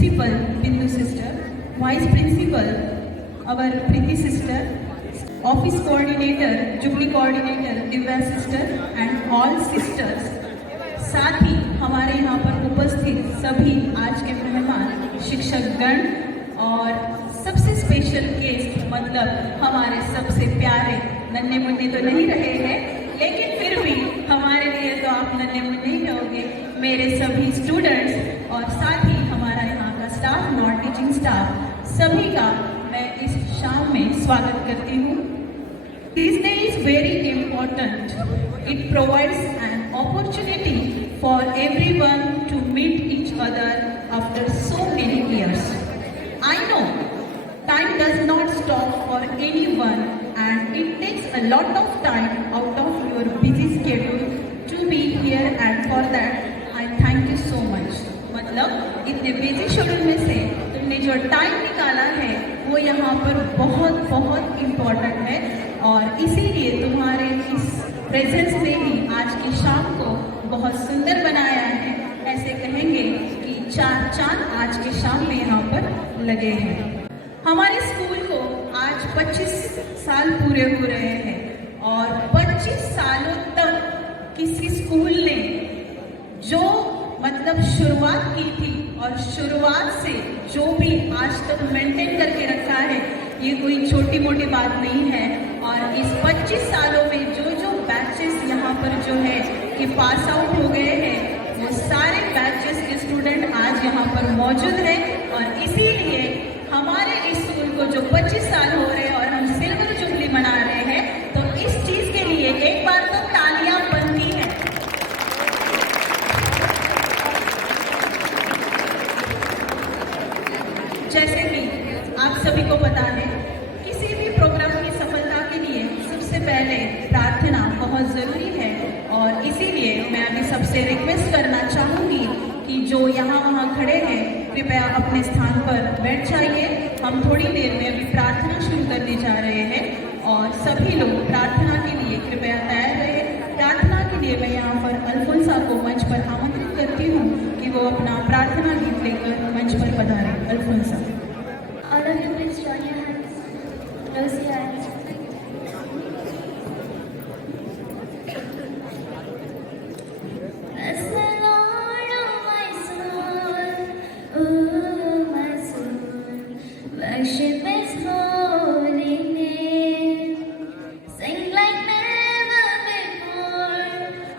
Principal Bindu sister, Vice Principal our Preeti sister, Office Coordinator, Jubilee Coordinator Divya sister and all sisters. साथ ही हमारे यहाँ पर उपस्थित सभी आज के मेहमान शिक्षकगण और सबसे स्पेशल गेस्ट मतलब हमारे सबसे प्यारे नन्हे मुन्ने तो नहीं रहे हैं लेकिन फिर भी हमारे लिए तो आप नन्हे मुन्ने ही रहोगे, मेरे सभी स्टूडेंट्स और साथ ही हमारा यहाँ का स्टाफ, नॉन टीचिंग स्टाफ, सभी का मैं इस शाम में स्वागत करती हूँ। This day is very important. It provides an opportunity for everyone to meet each other after so many years. I know time does not stop for anyone and it takes a lot of time out of your busy schedule to be here and for that I thank you so much. मतलब इतने busy schedule में से तुमने जो टाइम निकाला है वो यहाँ पर बहुत बहुत इम्पोर्टेंट है और इसीलिए तुम्हारे इस प्रेजेंस ने ही आज की शाम को बहुत सुंदर बनाया है। ऐसे कहेंगे कि चार चांद आज के शाम में यहाँ पर लगे हैं। हमारे स्कूल को आज 25 साल पूरे हो रहे हैं और 25 सालों तक किसी स्कूल ने जो मतलब शुरुआत की थी और शुरुआत से जो भी आज तक मेंटेन करके रखा है ये कोई छोटी मोटी बात नहीं है। और इस 25 सालों में जो जो बैचेस यहाँ पर जो है कि पास आउट हो गए हैं वो सारे बैचेस के स्टूडेंट आज यहाँ पर मौजूद हैं और इसीलिए हमारे इस स्कूल को जो 25 साल हो रहे हैं और हम सिल्वर जुबली मना रहे हैं तो इस चीज के लिए एक बार तो तालियां बनती हैं। जैसे कि आप सभी को पता है किसी भी प्रोग्राम की सफलता के लिए सबसे पहले प्रार्थना बहुत जरूरी है और इसीलिए मैं अभी सबसे रिक्वेस्ट करना चाहूंगी कि जो यहाँ वहाँ खड़े हैं कृपया अपने स्थान पर बैठ जाइए। हम थोड़ी देर में अभी प्रार्थना शुरू करने जा रहे हैं और सभी लोग प्रार्थना के लिए कृपया तैयार रहे। प्रार्थना के लिए मैं यहाँ पर अल्फोंसा को मंच पर आमंत्रित करती हूँ कि वो अपना प्रार्थना गीत लेकर मंच पर पधारे। Alphonsa. All of you please join your hands. Close your eyes. Bless the Lord, oh my soul, oh my soul. Worship His holy name. Sing like never before.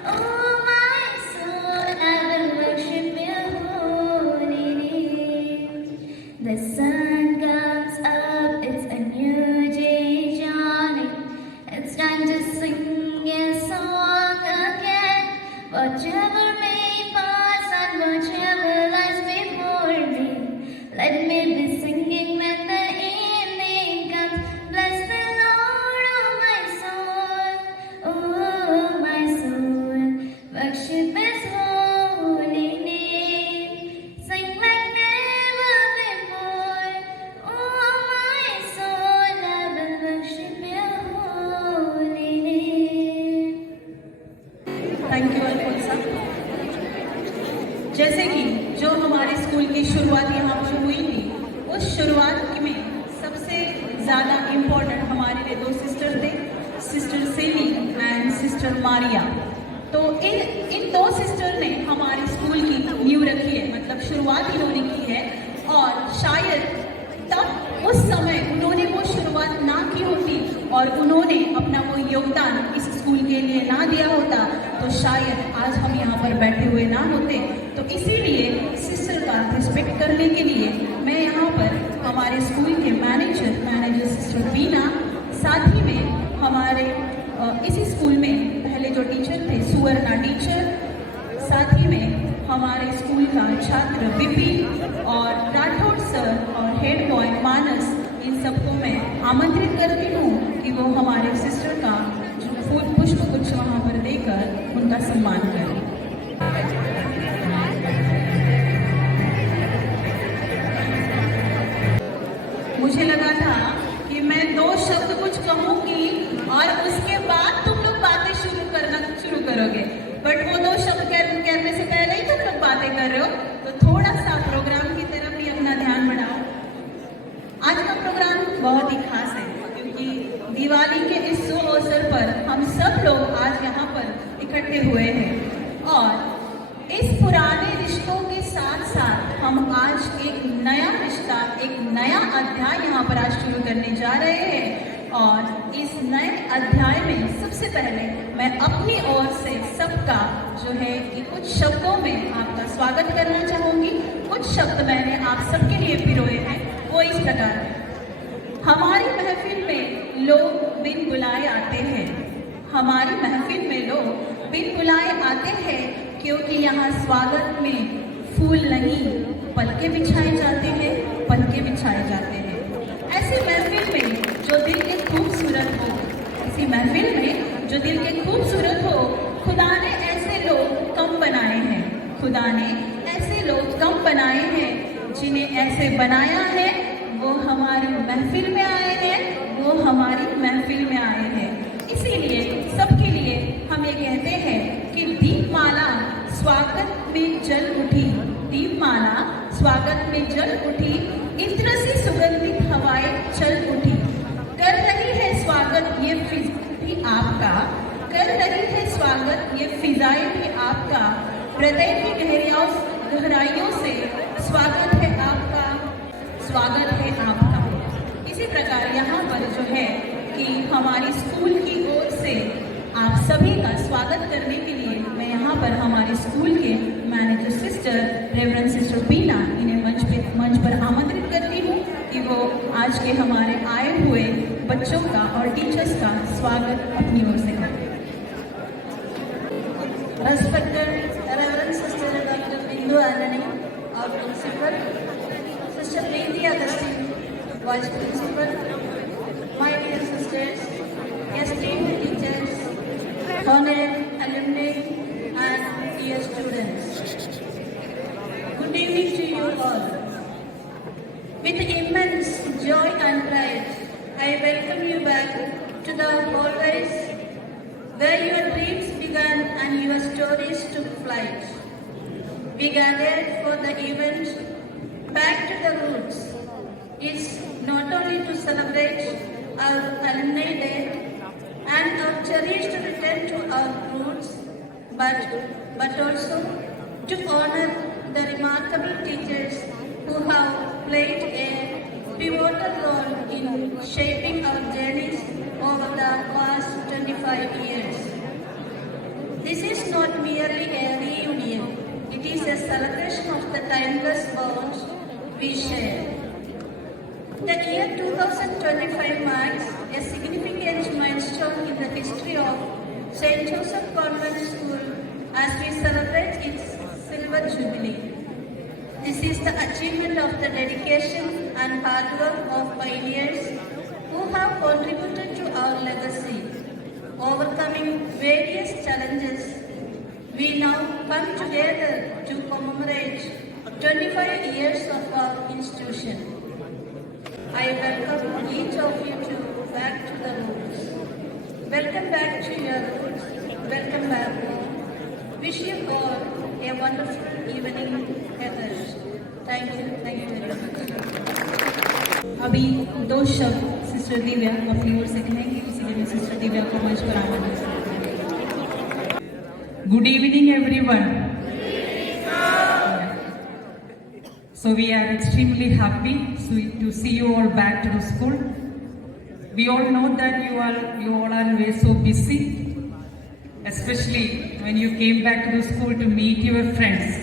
Oh my soul, I will worship Your holy name. The sun comes up, it's a new day dawning. It's time to sing a song again. Whatever may pass and whatever lies before me, let me be singing when the evening comes. Bless the Lord, oh my soul, oh my soul. Worship His holy name. Sing like never before. Oh my soul, I will worship Your holy name. Thank you Alphonsa. जैसे कि जो हमारे स्कूल की शुरुआत यहाँ पर हुई थी उस शुरुआत में सबसे ज़्यादा इम्पोर्टेंट हमारे लिए दो सिस्टर थे, सिस्टर सेली एंड सिस्टर मारिया। तो इन दो सिस्टर ने हमारे स्कूल की नींव रखी है, मतलब शुरुआत इन्होंने की है और शायद तब उस समय उन्होंने वो शुरुआत ना की होती और उन्होंने अपना वो योगदान इस स्कूल के लिए ना दिया होता तो शायद आज हम यहाँ पर बैठे हुए ना होते। तो इसीलिए सिस्टर का रिस्पेक्ट करने के लिए मैं यहाँ पर हमारे स्कूल के मैनेजर सिस्टर बीना, साथ ही में हमारे इसी स्कूल में पहले जो टीचर थे सुवर्णा टीचर, साथ ही में हमारे स्कूल का छात्र विपिन और राठौड़ सर और हेड बॉय मानस, इन सबको मैं आमंत्रित करती हूँ कि वो हमारे सिस्टर का फूल पुष्प गुच्छ वहाँ पर देकर उनका सम्मान करें। मुझे लगा था कि मैं दो शब्द कुछ कहूँगी और उसके बाद तुम लोग बातें शुरू करोगे, बट वो दो शब्द कहने से पहले ही तुम लोग बातें कर रहे हो। तो थोड़ा सा प्रोग्राम की तरफ भी आज एक नया रिश्ता, एक नया अध्याय यहाँ पर आज शुरू करने जा रहे हैं। और इस नए अध्याय में सबसे पहले मैं अपनी ओर से सबका जो है कि कुछ शब्दों में आपका स्वागत करना चाहूँगी। कुछ शब्द मैंने आप सबके लिए पिरोए हैं, वो इस प्रकार है। हमारी महफिल में लोग बिन बुलाए आते हैं। हमारी महफिल में लोग बिन बुलाए आते हैं क्योंकि यहाँ स्वागत में फूल नहीं पलके बिछाए जाते हैं, पलके बिछाए जाते हैं। ऐसी महफिल में जो दिल के खूबसूरत हो, ऐसी महफिल में जो दिल के खूबसूरत हो, खुदा ने ऐसे लोग कम बनाए हैं। खुदा ने ऐसे लोग कम बनाए हैं। जिन्हें ऐसे बनाया है वो हमारी महफिल में आए हैं, वो हमारी महफिल में आए हैं। इसीलिए सबके लिए हम ये कहते हैं कि दीपमाला स्वागत में जल उठी, दीपमाला स्वागत में जल उठी, इत्र सी सुगंधित हवाएं चल उठी। कर रही है स्वागत ये फिजा भी आपका, कर रही है स्वागत ये फिजाएं भी आपका। हृदय की गहराइयों से स्वागत है आपका, स्वागत है आपका। इसी प्रकार यहाँ पर जो है कि हमारी स्कूल की ओर से आप सभी का स्वागत करने के लिए मैं यहाँ पर हमारे स्कूल के मैनेजर सिस्टर रेवरेंड सिस्टर बीना इन्हें मंच पर आमंत्रित करती हूँ कि वो आज के हमारे आए हुए बच्चों का और टीचर्स का स्वागत अपनी ओर से करें। Respected Reverend Sister Dr. Bindu Anthony, our principal, Sister Preeti Agustin, Vice Principal, my dear sisters, esteemed teachers, honored alumni, and dear students. Good evening to you all. With immense joy and pride, I welcome you back to the hallways where your dreams began and your stories took flight. We gathered for the event Back to the Roots. It's not only to celebrate our Alumni Day and our cherished return to our roots, but also to honor the remarkable teachers who have played a pivotal role in shaping our journeys over the past 25 years. This is not merely a reunion, it is a celebration of the timeless bonds we share. The year 2025 marks a significant milestone in the history of St. Joseph Convent School as we celebrate its silver jubilee. This is the achievement of the dedication and hard work of pioneers who have contributed to our legacy. Overcoming various challenges, we now come together to commemorate 25 years of our institution. I welcome each of you back to the roots. Welcome back to your roots. Welcome back home. Wish you all a wonderful evening ahead. Thank you very much. अभी दो शब्द सिस्टर दिव्या अपनी ओर से कहेंगे, इसलिए मैं सिस्टर दिव्या को मंच पर आमंत्रित करती हूँ। Good evening, everyone. So we are extremely happy to see you all back to the school. We all know that you all are very so busy, especially when you came back to the school to meet your friends.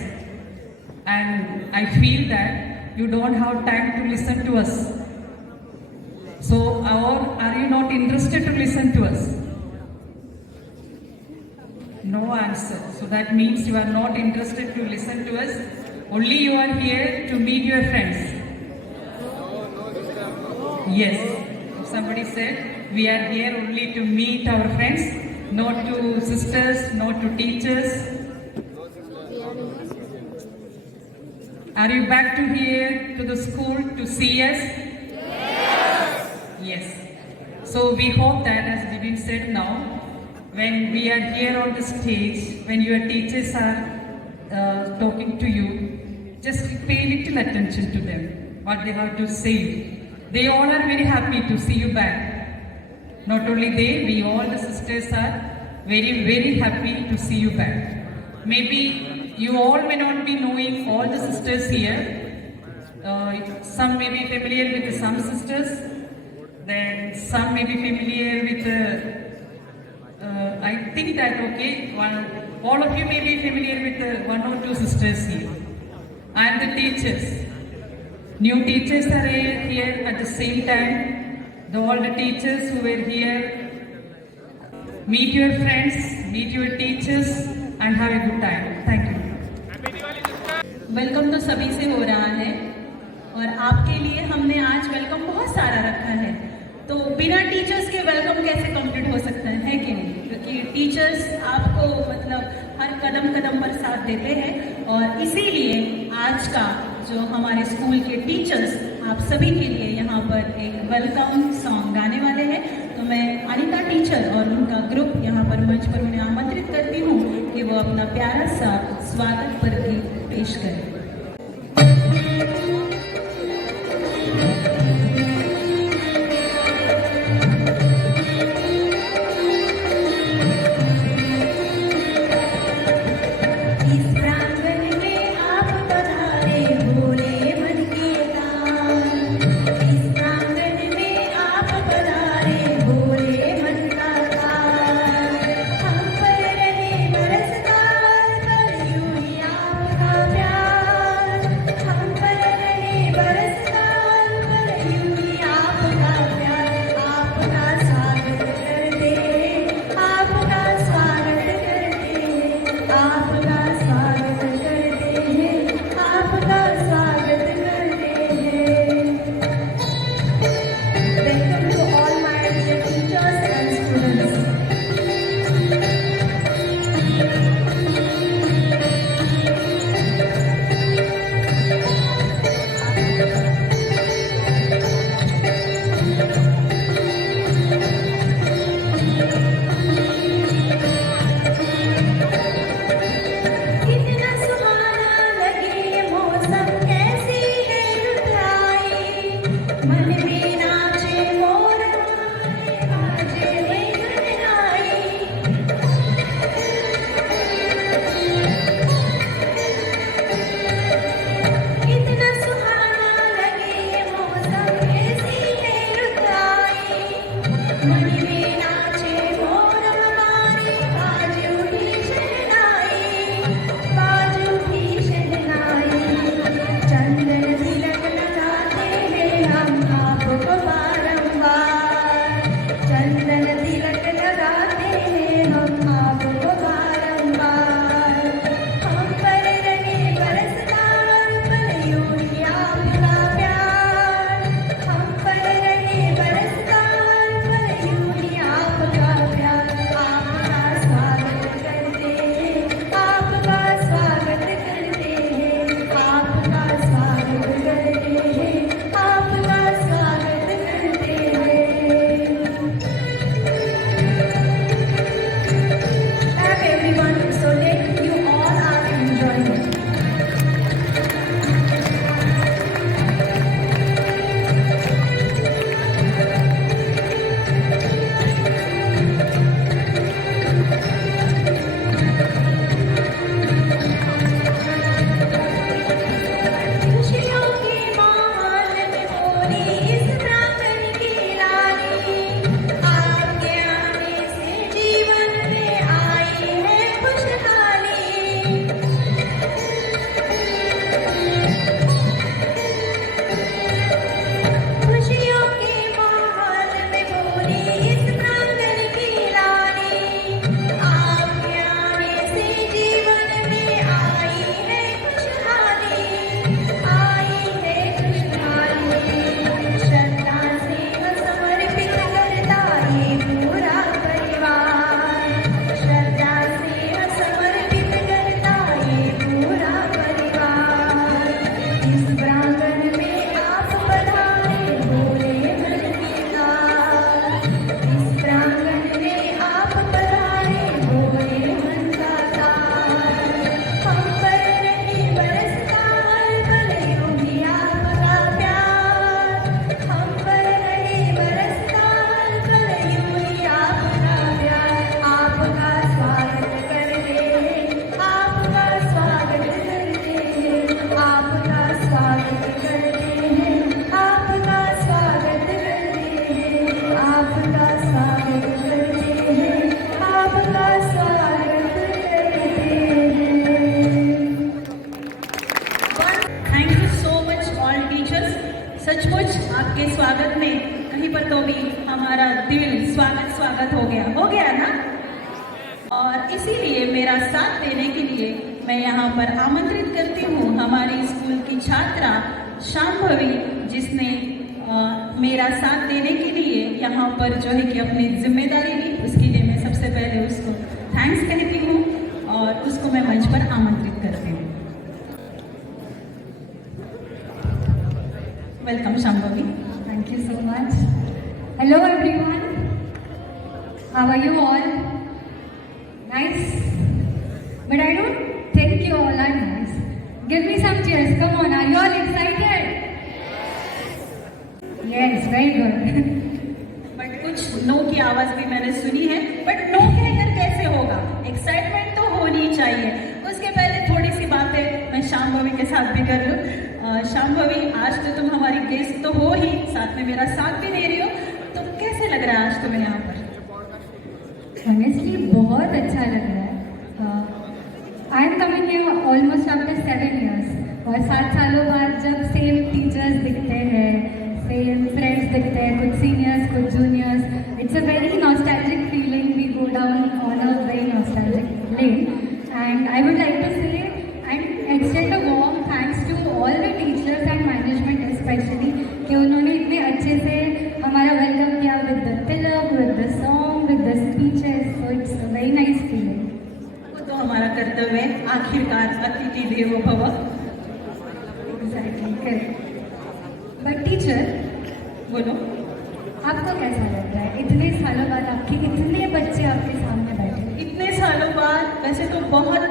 And I feel that you don't have time to listen to us. So are you not interested to listen to us? No answer. So that means you are not interested to listen to us. Only you are here to meet your friends. Yes. Somebody said we are here only to meet our friends, not to sisters, not to teachers. Are you back to here to the school to see us? Yes. So we hope that, as Vivin said now, when we are here on the stage, when your teachers are talking to you, just pay little attention to them, what they have to say. They all are very happy to see you back. Not only they, we all the sisters are very, very happy to see you back. Maybe you all may not be knowing all the sisters here, Some may be familiar with some sisters, then some may be familiar with. I think that all of you may be familiar with one or two sisters here, and the teachers. New teachers are here at the same time. All the teachers who were here. Meet your friends, meet your teachers, and have a good time. Thank you. Welcome तो सभी से हो रहा है और आपके लिए हमने आज वेलकम बहुत सारा रखा है। तो बिना टीचर्स के वेलकम कैसे कंप्लीट हो सकता है कि नहीं? क्योंकि टीचर्स आपको मतलब हर कदम कदम पर साथ देते हैं और इसीलिए आज का जो हमारे स्कूल के टीचर्स आप सभी के लिए यहाँ पर एक वेलकम सॉन्ग गाने वाले हैं। तो मैं अनिता टीचर और उनका ग्रुप यहाँ पर मंच पर उन्हें आमंत्रित करती हूँ कि वो अपना प्यारा सा स्वागत पर गीत पेश करें। स्वागत करते सचमुच आपके स्वागत में कहीं पर तो भी हमारा दिल स्वागत हो गया ना। और इसीलिए मेरा साथ देने के लिए मैं यहाँ पर आमंत्रित करती हूँ हमारी स्कूल की छात्रा शांभवी, जिसने मेरा साथ देने के लिए यहाँ पर जो है कि अपनी जिम्मेदारी ली। उसके लिए मैं सबसे पहले उसको थैंक्स कहती हूँ और उसको मैं मंच पर आमंत्रित करती हूँ। वेलकम Shambhavi. Thank you so much. Hello everyone. How are you all? Nice? But I don't think you all are nice. Give me some cheers. Come on, are you all excited? Yes, very good. But कुछ नो की आवाज भी मैंने सुनी है, but no कहकर कैसे होगा? एक्साइटमेंट तो होनी चाहिए। उसके पहले थोड़ी सी बातें मैं शांभवी के साथ भी कर लूँ। शांभवी, आज तो तुम हमारी गेस्ट तो हो ही, साथ में मेरा साथ भी दे रही हो, तो कैसे लग रहा है आज तुम्हें यहाँ पर? Honestly, बहुत अच्छा लग रहा है. I am coming here almost after 7 years. और 7 सालों बाद जब सेम टीचर्स दिखते हैं, सेम फ्रेंड्स दिखते हैं, कुछ सीनियर्स, कुछ juniors, it's a very nostalgic feeling. We go down on a very nostalgic lane. And I would like to say and extend a warm thanks to all the teachers and management especially कि उन्होंने इतने अच्छे से हमारा वेलकम किया with the tilak, with the song, with the speeches. So it's a very nice feeling. वो तो हमारा कर्तव्य है, आखिरकार अतिथि देवो भव। Exactly, correct. But teacher, बोलो। आपको कैसा लग रहा है? इतने सालों बाद आपके इतने बच्चे आपके सामने बैठे। इतने सालों बाद वैसे तो बहुत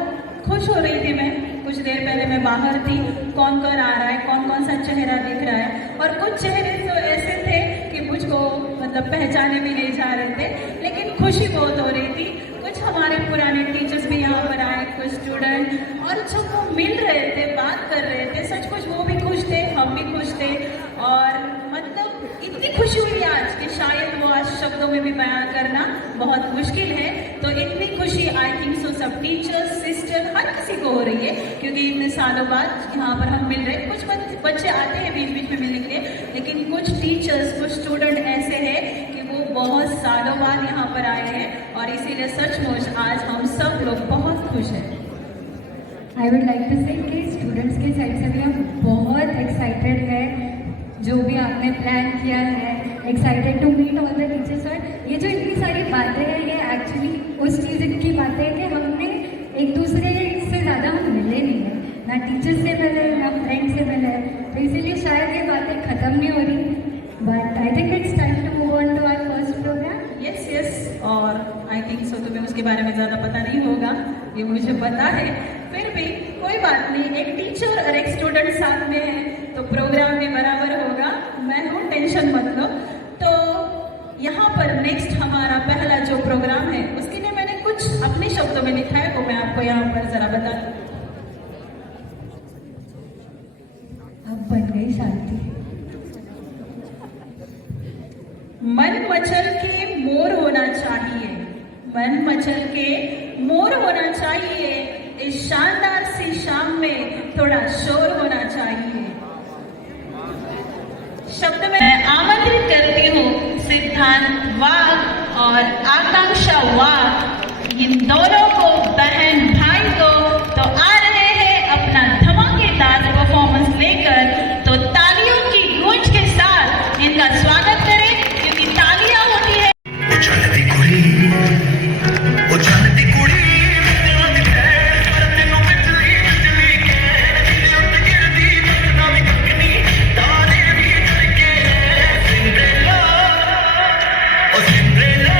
खुश हो रही थी मैं। कुछ देर पहले मैं बाहर थी, कौन कौन आ रहा है, कौन कौन सा चेहरा दिख रहा है, और कुछ चेहरे तो ऐसे थे कि मुझको मतलब पहचाने भी नहीं जा रहे थे, लेकिन खुशी बहुत हो रही थी। कुछ हमारे पुराने टीचर्स भी यहाँ पर आए, कुछ स्टूडेंट, और जब वो मिल रहे थे, बात कर रहे थे, सचमुच वो भी खुश थे, हम भी खुश थे। और मतलब इतनी खुशी हुई आज कि शायद वो आज शब्दों में भी बयां करना बहुत मुश्किल है। तो इतनी खुशी आई थिंक सो सब टीचर्स, सिस्टर, हर किसी को हो रही है, क्योंकि इतने सालों बाद यहाँ पर हम मिल रहे हैं। कुछ बच्चे आते हैं बीच बीच में मिलने के लिए, लेकिन कुछ टीचर्स, कुछ स्टूडेंट ऐसे हैं कि वो बहुत सालों बाद यहाँ पर आए हैं, और इसीलिए सचमुच आज हम सब लोग बहुत खुश हैं। आई वुड लाइक टू से कि स्टूडेंट्स के साइड से भी हम बहुत एक्साइटेड हैं, जो भी आपने प्लान किया है, excited to meet all the teachers. और ये जो इतनी सारी बातें हैं, ये एक्चुअली उस चीज़ की बातें हैं कि हमने एक दूसरे से ज़्यादा हम मिले नहीं हैं, ना टीचर्स से मिले, ना फ्रेंड से मिले, तो इसीलिए शायद ये बातें ख़त्म नहीं हो रही। But I think it's time to move on to our first programme. Yes, और आई थिंक सो तुम्हें उसके बारे में ज़्यादा पता नहीं होगा, ये मुझे पता है, फिर भी कोई बात नहीं। एक टीचर और एक स्टूडेंट साथ में है तो प्रोग्राम भी बराबर होगा, मैं हूँ, टेंशन मत लो। तो यहाँ पर नेक्स्ट हमारा पहला जो प्रोग्राम है, उसके लिए मैंने कुछ अपने शब्दों में लिखा है, वो मैं आपको यहाँ पर ज़रा बता दूँ। अब बन गई शांति। मन मचल के मोर होना चाहिए, मन मचल के मोर होना चाहिए, इस शानदार सी शाम में थोड़ा शोर होना चाहिए। शब्द में आमंत्रित करती हूँ सिद्धांत वाघ और आकांक्षा वाघ, इन दोनों को, बहन भाई को, तो आ रहे हैं अपना धमाकेदार परफॉर्मेंस लेकर। तो तालियों की गूंज के साथ इनका स्वागत करें, क्योंकि तालियां होती है। Cinderella,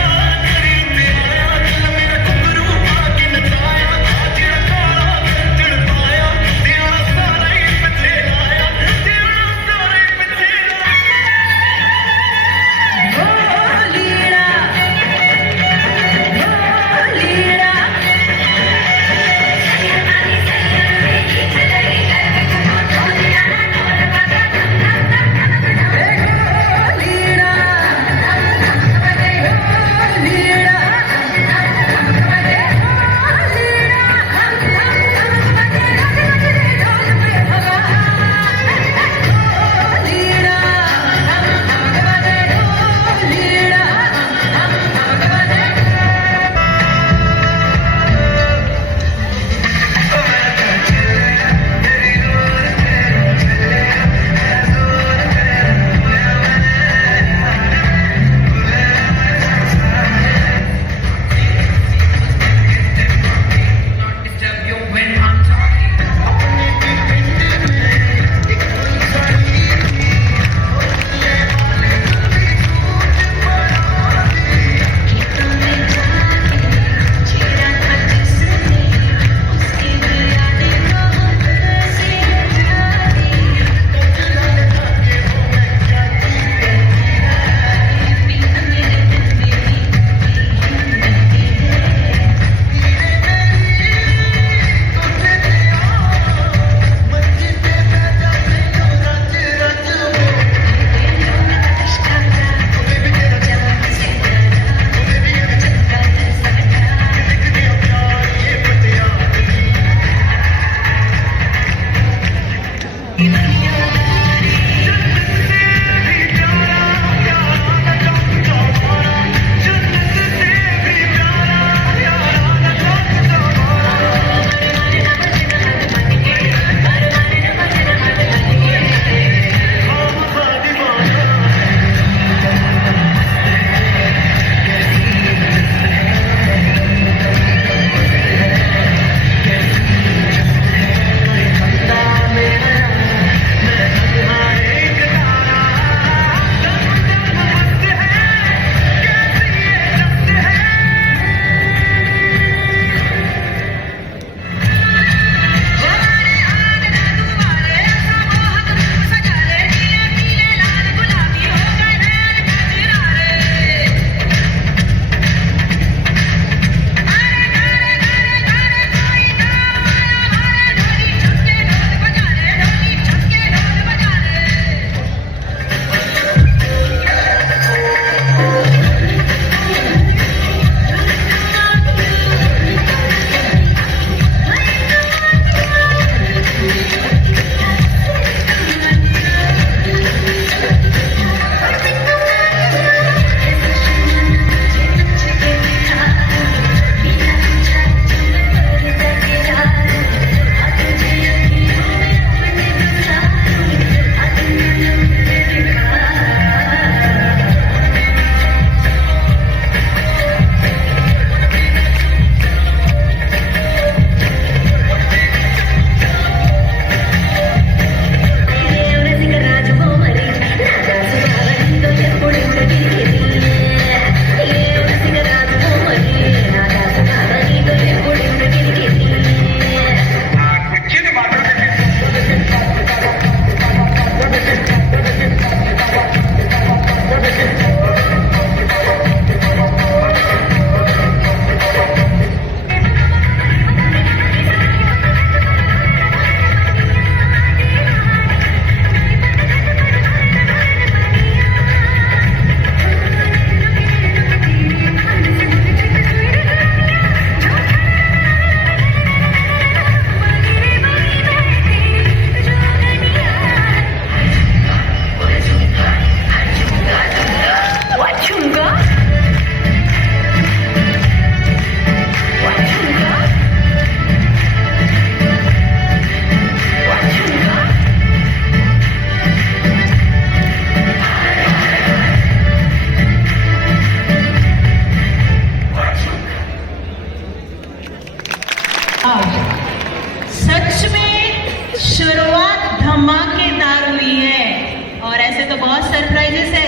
तो बहुत सरप्राइजेस है,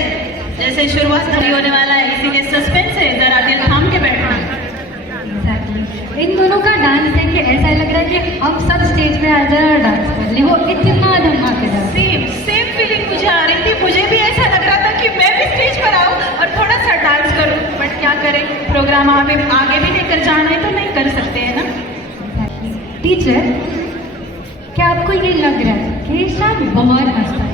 जैसे शुरुआत अभी होने वाला है, इसीलिए सस्पेंस है, जरा दिल थाम के बैठना। एग्जैक्टली, इन दोनों का डांस देख के ऐसा लग रहा है कि हम सब स्टेज पे आ जाए और डांस कर ले, वो इतना धमाकेदार। सेम फीलिंग मुझे आ रही थी, मुझे भी ऐसा लग रहा था कि मैं भी स्टेज पर आऊँ और थोड़ा सा डांस करूँ, बट क्या करें, प्रोग्राम आगे भी लेकर जाना है तो नहीं कर सकते हैं ना। टीचर, क्या आपको ये लग रहा है कि ये शाम बहुत मस्त है?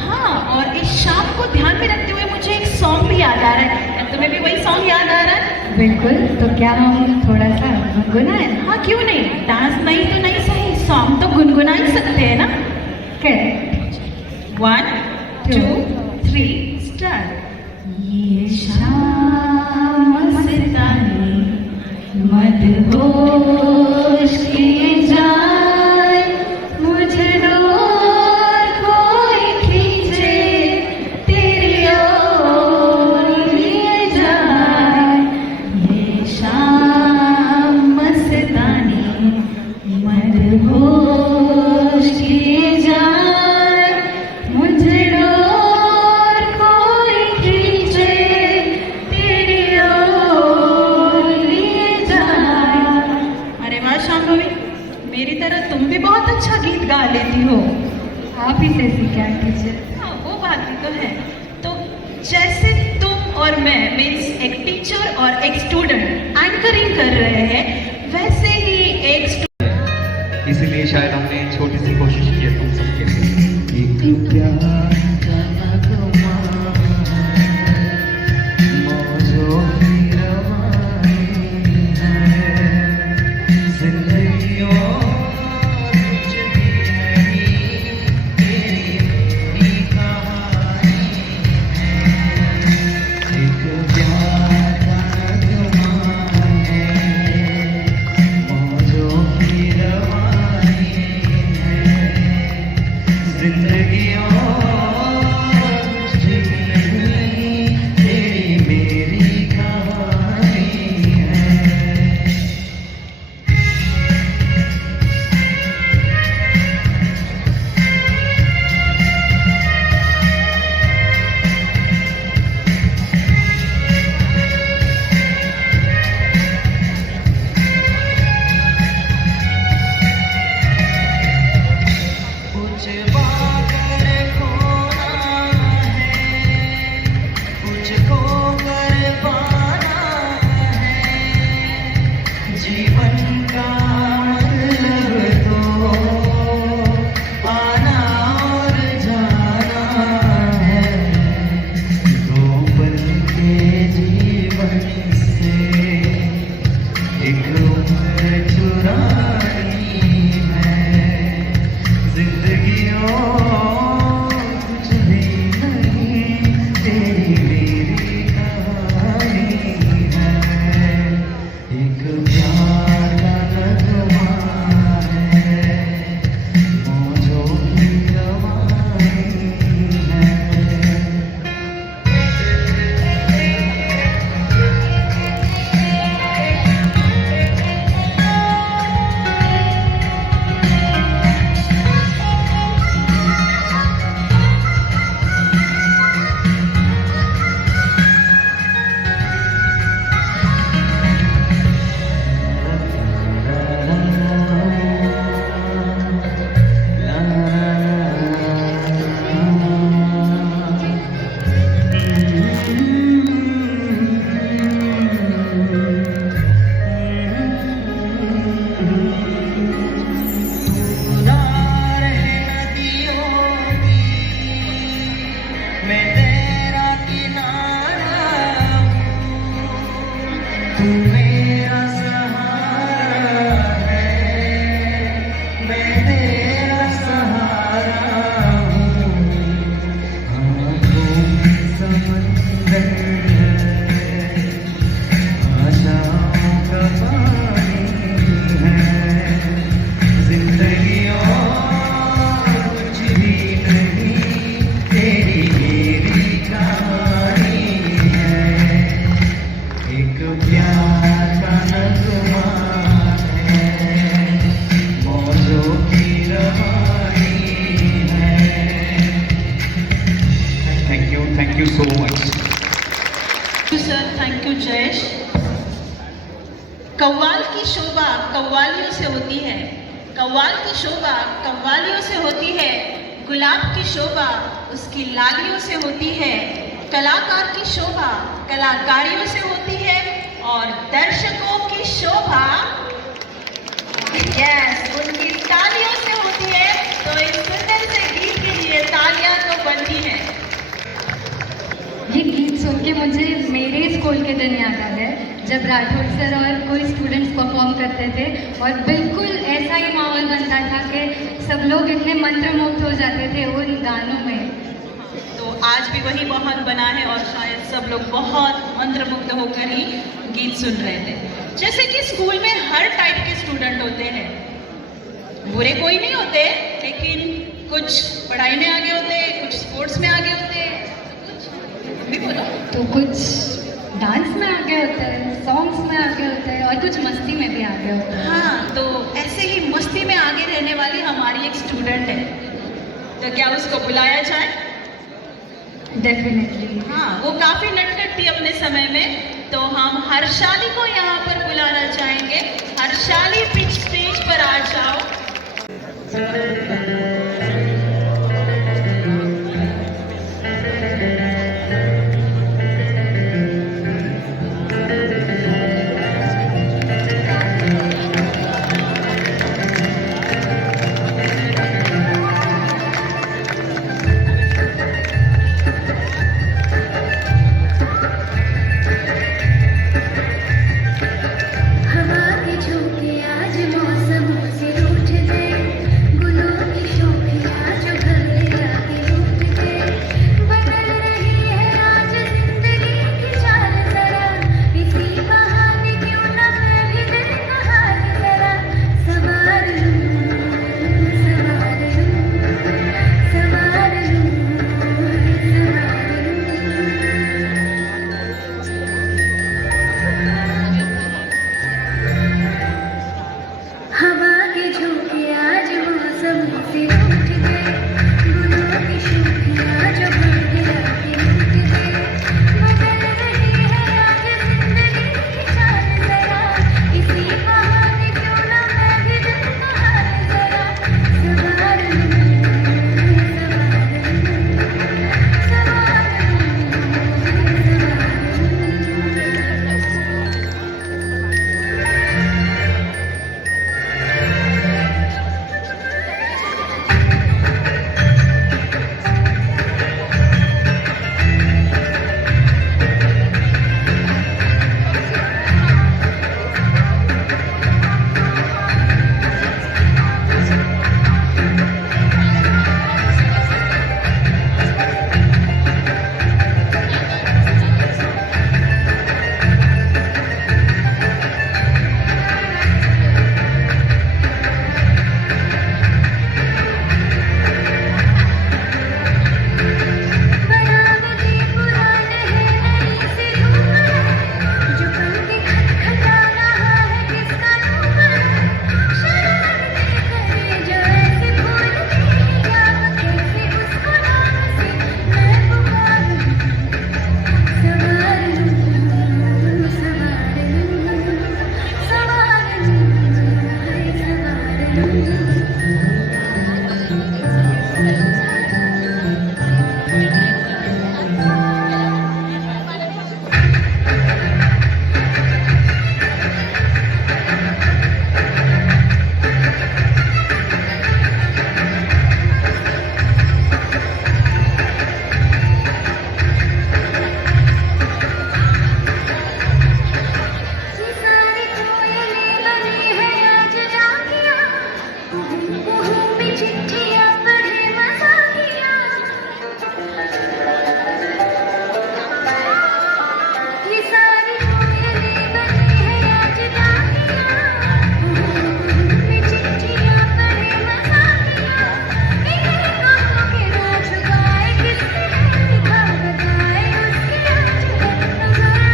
हाँ, और इस शाम को ध्यान में रखते हुए मुझे एक सॉन्ग भी याद आ रहा है। क्या तुम्हें भी वही सॉन्ग याद आ रहा है? बिल्कुल, तो क्या हम थोड़ा सा गुनगुनाएं? हाँ, क्यों नहीं, डांस नहीं तो नहीं सही, सॉन्ग तो गुनगुना ही सकते हैं ना। करेक्ट। 1 2 3 स्टार्ट। ये शाम मस्तानी मदहोश की जाए, मुझे डोर कोई खींचे तेरी ओर लिए जाए। ये शाम मस्तानी मदहोश की जाए, मुझे डोर कोई खींचे तेरी ओर लिए जाए। अरे वाह शांभवी, मेरी तरह तुम भी बहुत अच्छा गीत गा लेती हो। आप ही से सीखा टीचर। हाँ, वो बात भी तो है। तो जैसे तुम और मैं मीन्स एक टीचर और एक स्टूडेंट एंकरिंग कर रहे हैं, वैसे ही एक इसीलिए शायद हमने छोटी सी कोशिश की है तुम सबके लिए। एक प्यार का नगमा मौजों की रवानी है, जिंदगी और कुछ भी नहीं, तेरी ही कहानी है। एक प्यार का नगमा है, मौजों की रवानी है, जिंदगी और thank you so much. Sir, thank you Jayesh. कव्वाल की शोभा कव्वालियों से होती है, कव्वाल की शोभा कव्वालियों से होती है, गुलाब की शोभा उसकी लालियों से होती है, कलाकार की शोभा कलाकारियों से होती है और दर्शकों की शोभा उनकी तालियों से होती है। तो इस सुंदर से गीत के लिए तालियां तो बनती हैं। ये गीत सुन के मुझे मेरे स्कूल के दिन याद आ गए, जब राठौर सर और कोई स्टूडेंट्स परफॉर्म करते थे और बिल्कुल ऐसा ही माहौल बनता था कि सब लोग इतने मंत्रमुग्ध हो जाते थे उन गानों में। तो आज भी वही माहौल बना है और शायद सब लोग बहुत मंत्रमुग्ध होकर ही गीत सुन रहे थे। जैसे कि स्कूल में हर टाइप के स्टूडेंट होते हैं, बुरे कोई नहीं होते, लेकिन कुछ पढ़ाई में आगे होते हैं, कुछ स्पोर्ट्स में आगे होते हैं, कुछ भी बोलो, तो कुछ डांस में आगे होते हैं, सॉन्ग्स में आगे होते हैं और कुछ मस्ती में भी आगे होते हैं। हाँ, तो ऐसे ही मस्ती में आगे रहने वाली हमारी एक स्टूडेंट है, तो क्या उसको बुलाया जाए? डेफिनेटली। हाँ, वो काफी नटखट थी अपने समय में, तो हम हर्षाली को यहाँ पर बुलाना चाहेंगे। हर्षाली, पिच स्टेज पर आ जाओ। हवा के झोंके आज मौसम से रूठ गए, गुलों के शोभे आज भले आगे लूट गए। बदल रही है आज जिंदगी की चाल जरा, इसी बहाने क्यों न मैं भी दिल का हाल जरा संवार लूं, संवार लूं, संवार लूं, हवा के झोंके आज मौसम से रूठ गए, गुलों के शोभे आज भले आगे लूट गए। बदल रही है आज जिंदगी की चाल जरा, इसी बहाने क्यों न मैं भी दिल का हाल जरा संवार लूं, संवार लूं, बनावटी पुराने हैं नई से धूप है, जो पल के खटखटा रहा है किसका रूप है। शरारतें करे जो ऐसे भूलती है क्या, कैसे उसको नाम से मैं पुकारूं। संवार लूं, संवार लूं, संवार लूं, संवार लूं। ये सारी कोयलें बनी है आज राखियाँ, कुहू में चिट्ठियाँ पढ़े मज़ाकियाँ। ये सारी कोयलें बनी है आज राखियाँ, कुहू में चिट्ठियाँ पढ़े मज़ाकियाँ। इन्हें कहो के ना छुपाए किसने लिखा बताए उसकी आज है नज़र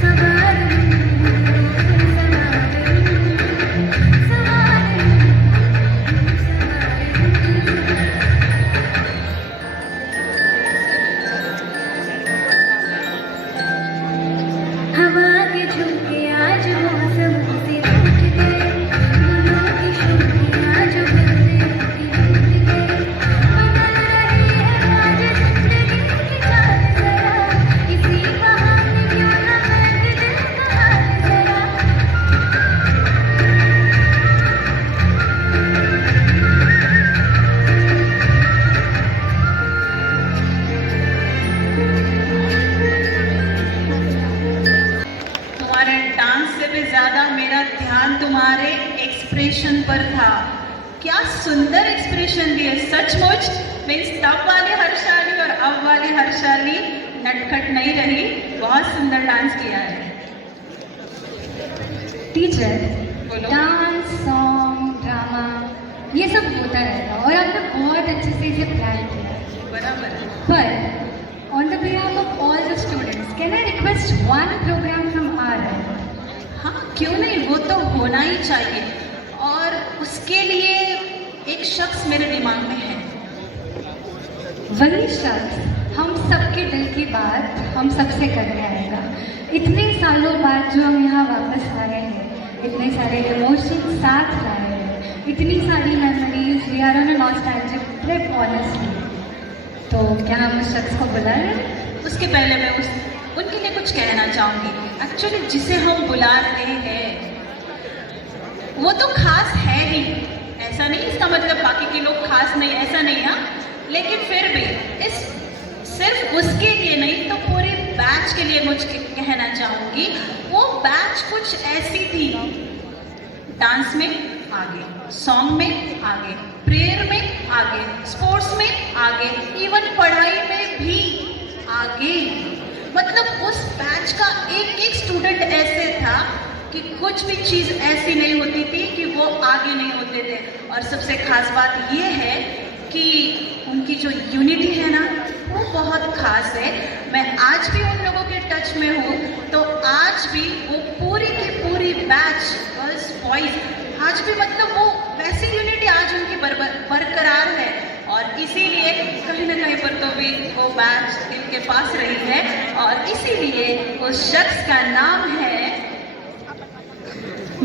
संवार लूं, संवार लूं, संवार लूं, संवार लूं। सुंदर एक्सप्रेशन दिए, सचमुच मीन्स तब वाली हर्षाली और अब वाली हर्षाली नटखट नहीं रही, बहुत सुंदर डांस किया है। टीचर, बोलो। डांस, सॉन्ग, ड्रामा ये सब होता रहेगा और आपने बहुत अच्छे से इसे प्लान किया है। बराबर है। पर on the behalf of all the students can I request one programme from our end? हाँ, क्यों नहीं, वो तो होना ही चाहिए और उसके लिए एक शख्स मेरे दिमाग में है। वही शख्स हम सबके दिल की बात हम सबसे करने आएगा। इतने सालों बाद जो हम यहाँ वापस आए हैं, इतने सारे इमोशंस साथ लाए हैं, इतनी सारी memories, we are on a nostalgic trip honestly. तो क्या हम उस शख्स को बुला रहे हैं? उसके पहले मैं उनके लिए कुछ कहना चाहूँगी। एक्चुअली जिसे हम बुला रहे हैं वो तो खास है ही, ऐसा नहीं, इसका मतलब बाकी के लोग खास नहीं, ऐसा नहीं है, लेकिन फिर भी इस सिर्फ उसके लिए नहीं तो पूरे बैच के लिए मुझे कहना चाहूँगी, वो बैच कुछ ऐसी थी, डांस में आगे, सॉन्ग में आगे, प्रेयर में आगे, स्पोर्ट्स में आगे, इवन पढ़ाई में भी आगे। मतलब उस बैच का एक एक स्टूडेंट ऐसे था कि कुछ भी चीज़ ऐसी नहीं होती थी कि वो आगे नहीं होते थे। और सबसे खास बात ये है कि उनकी जो यूनिटी है ना, वो बहुत खास है। मैं आज भी उन लोगों के टच में हूँ, तो आज भी वो पूरी की पूरी बैच, गर्ल्स बॉयज़, आज भी मतलब वो वैसी यूनिटी आज उनकी बरकरार है और इसीलिए कहीं ना कहीं पर तो भी वो बैच दिल के पास रही है और इसीलिए उस शख्स का नाम है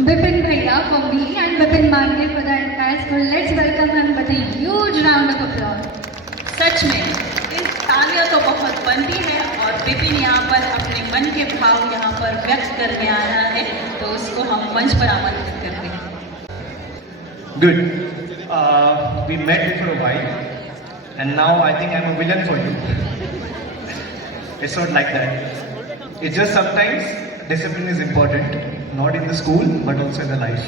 Bipin Bhaiya for me and Bipin Mandey for the entire school. Let's welcome him with a huge round of applause. सच में इन तालियां तो बहुत बनती है और विपिन यहाँ पर अपने मन के भाव यहाँ पर व्यक्त करने आया है, तो उसको हम मंच पर आमंत्रित करते हैं। Good. We met for a while, and now I think I'm a villain for you. It's not like that. It's just sometimes discipline is important, not in the school, but also in the life.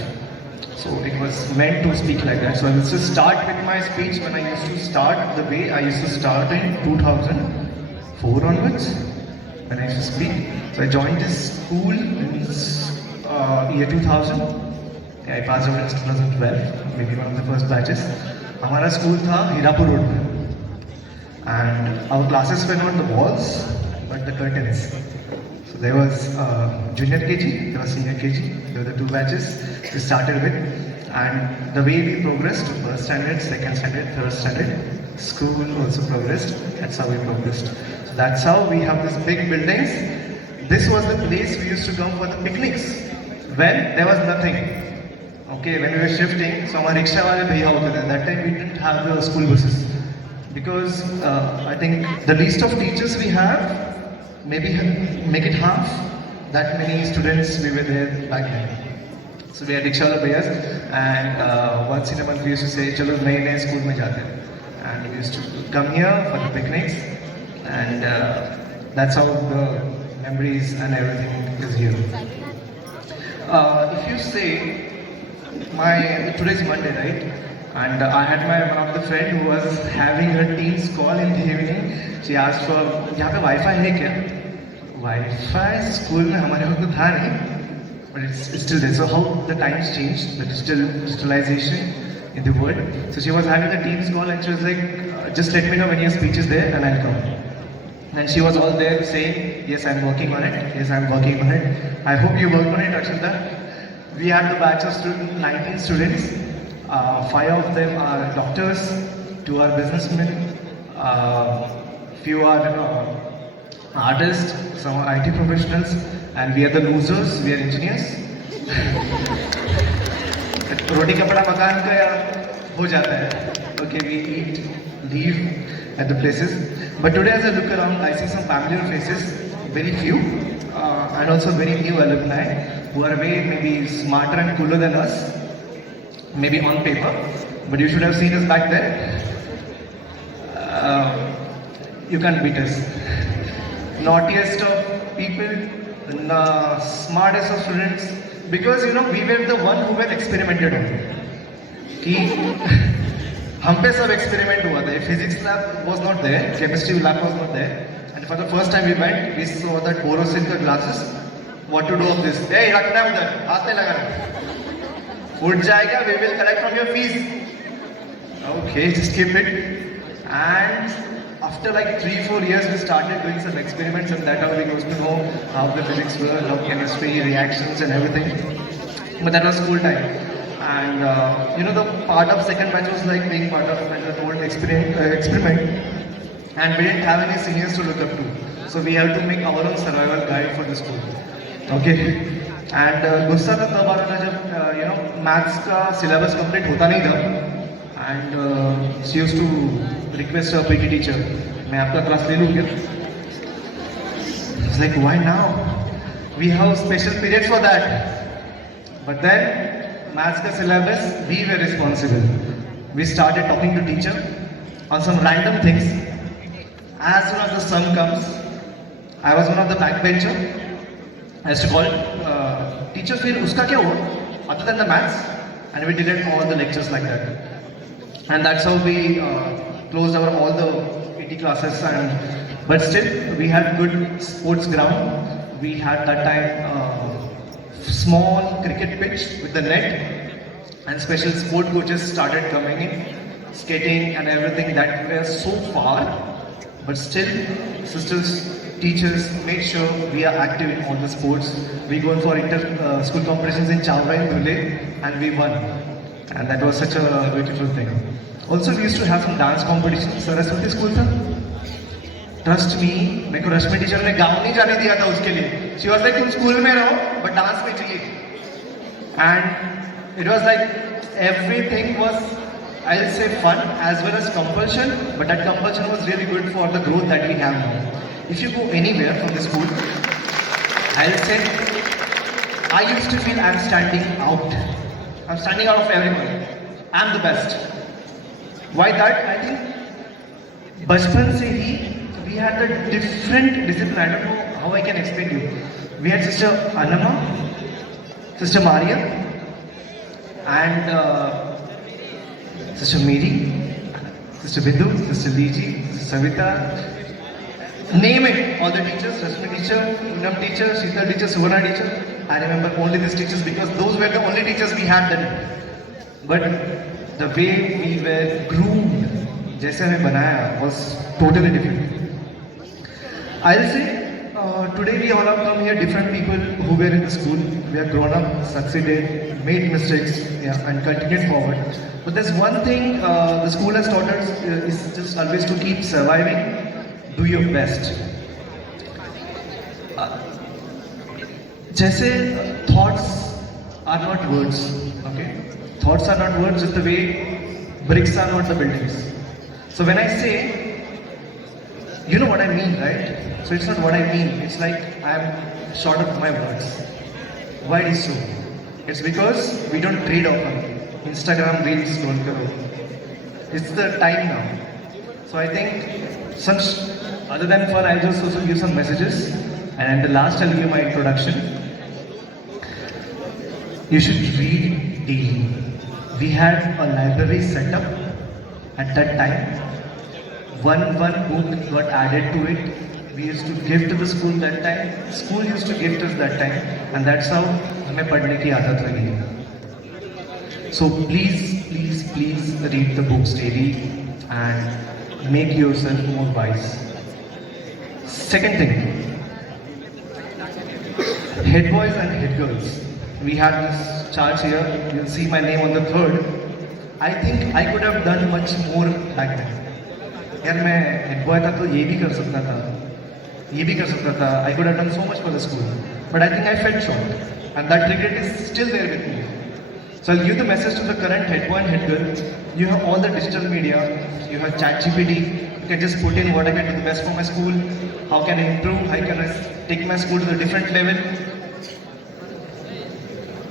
So it was meant to speak like that. So I will just start with my speech when I used to start the way I used to start in 2004 onwards, when I used to speak. So I joined this school in year 2000. I passed out in 2012, maybe one of the first batches. हमारा स्कूल था हीरापुर रोड में, and our classes were not the walls, but the curtains. So there was junior KG, there was senior KG. There were the two batches we started with, and the way we progressed, first standard, second standard, third standard, school also progressed. That's how we progressed. So that's how we have these big buildings. This was the place we used to come for the picnics when there was nothing. Okay, when we were shifting, so हमारे रिक्शा वाले भैया होते थे. That time we didn't have the school buses because I think the least of teachers we have, maybe make it half. That many students we were there back then. So we had rickshaw वाले भैया, and once in a month we used to say, चलो नए school में जाते हैं, and we used to come here for the picnics, and that's how the memories and everything is here. If you say today's Monday, right? And I had one of the friend who was having her team's call in the evening. She asked for, यहाँ पे Wi-Fi है क्या? Wi-Fi school में हमारे वक्त तो था नहीं, but it's still there. So how the times changed, the digitalization in the world. So she was having a team's call and she was like, just let me know when your speech is there and I'll come. And she was all there saying, yes, I'm working on it. Yes, I'm working on it. I hope you work on it, Akshita. We had the batch of 19 students. 5 of them are doctors, 2 are businessmen, few are artists, some are IT professionals, and we are the losers, we are engineers. रोटी कपड़ा मकान का हो जाता है. Okay, we eat, leave at the places. But today as I look around, I see some familiar faces, very few, and also very new alumni who are way maybe smarter and cooler than us, maybe on paper, but you should have seen us back then. You can't beat us. Naughtiest of people, smartest of students, because we were the one who were experimented on. हम पे सब एक्सपेरिमेंट हुआ था. Physics lab was not there, chemistry lab was not there, and for the first time we went, we saw that borosilicate का glasses. What to do of this? Hey, रखना है उधर, हाथ नहीं लगाना. उठ जाएगा, we will collect from your fees. Okay, just keep it. And after like 3-4 years, we started doing some experiments, and that how we got to know how the physics work, how chemistry, reactions, and everything. But that was school time. And you know, the part of second batch was like being part of the whole experiment. And we didn't have any seniors to look up to. So we have to make our own survival guide for the school. Okay. And गुस्सा तो तब आ रहा था जब you know maths का syllabus complete होता नहीं था. And she used to request her PT teacher, मैं आपका class ले लूँ क्या? It's like, why now? We have special periods for that. But then, maths ka syllabus, we were responsible. We started talking to teacher on some random things. As soon as the sum comes, I was one of the backbencher. I used to call teacher, फिर उसका क्या हुआ? Other than the maths, and we did all the lectures like that. And that's how we closed our all the PT classes. But still, we had good sports ground. We had that time small cricket pitch with the net, and special sport coaches started coming in, skating and everything. That were so far, but still, sisters, teachers made sure we are active in all the sports. We go for school competitions in Chavra and Dhule, and we won. And that was such a beautiful thing. Also, we used to have some dance competitions. Saraswati school था. Trust me, मेरे को रश्मि टीचर ने गाँव नहीं जाने दिया था उसके लिए. She was like, तुम स्कूल में रहो, but dance में चाहिए. And it was like everything was, I'll say, fun as well as compulsion. But that compulsion was really good for the growth that we have now. If you go anywhere from the school, I'll say, I used to feel I'm standing out. I'm standing out of everyone. I'm the best. Why that? I think बचपन से ही we had a different discipline. I don't know how I can explain you. We had Sister Anama, Sister Maria, and Sister Mary, Sister Bindu, Sister Liji, Sister Savita. Name it. All the teachers, Rashmi teacher, Poonam teacher, Sheetal teacher, Suvarna teacher. I remember only these teachers because those were the only teachers we had then. But the way we were groomed, जैसे हमें बनाया, was totally different. I'll say today we all have come here, different people who were in the school. We have grown up, succeeded, made mistakes, yeah, and continued forward. But there's one thing the school has taught us is just always to keep surviving. Do your best. जैसे thoughts are not words, okay? Thoughts are not words, just the way bricks are not the buildings. So when I say, you know what I mean, right? So it's not what I mean. It's like I'm short of my words. Why it is so? It's because we don't trade off on Instagram reels scroll karo. It's the time now. So I think some other than fun, I'll just also give some messages. And the last I'll give my introduction. You should read daily. We had a library set up at that time. One book got added to it. We used to give to the school that time. School used to give to us that time, and that's how हमें पढ़ने की आदत लगी. So please read the books daily and make yourself more wise. Second thing, head boys and head girls. We had this chart here. You'll see my name on the third. I think I could have done much more back then. यार मैं head boy था तो ये भी कर सकता था, ये भी कर सकता था. I could have done so much for the school, but I think I fell short, and that regret is still there with me. So I'll give the message to the current head boy and head girl. You have all the digital media. You have ChatGPT. You can just put in what I can do the best for my school. How can I improve? How can I take my school to a different level?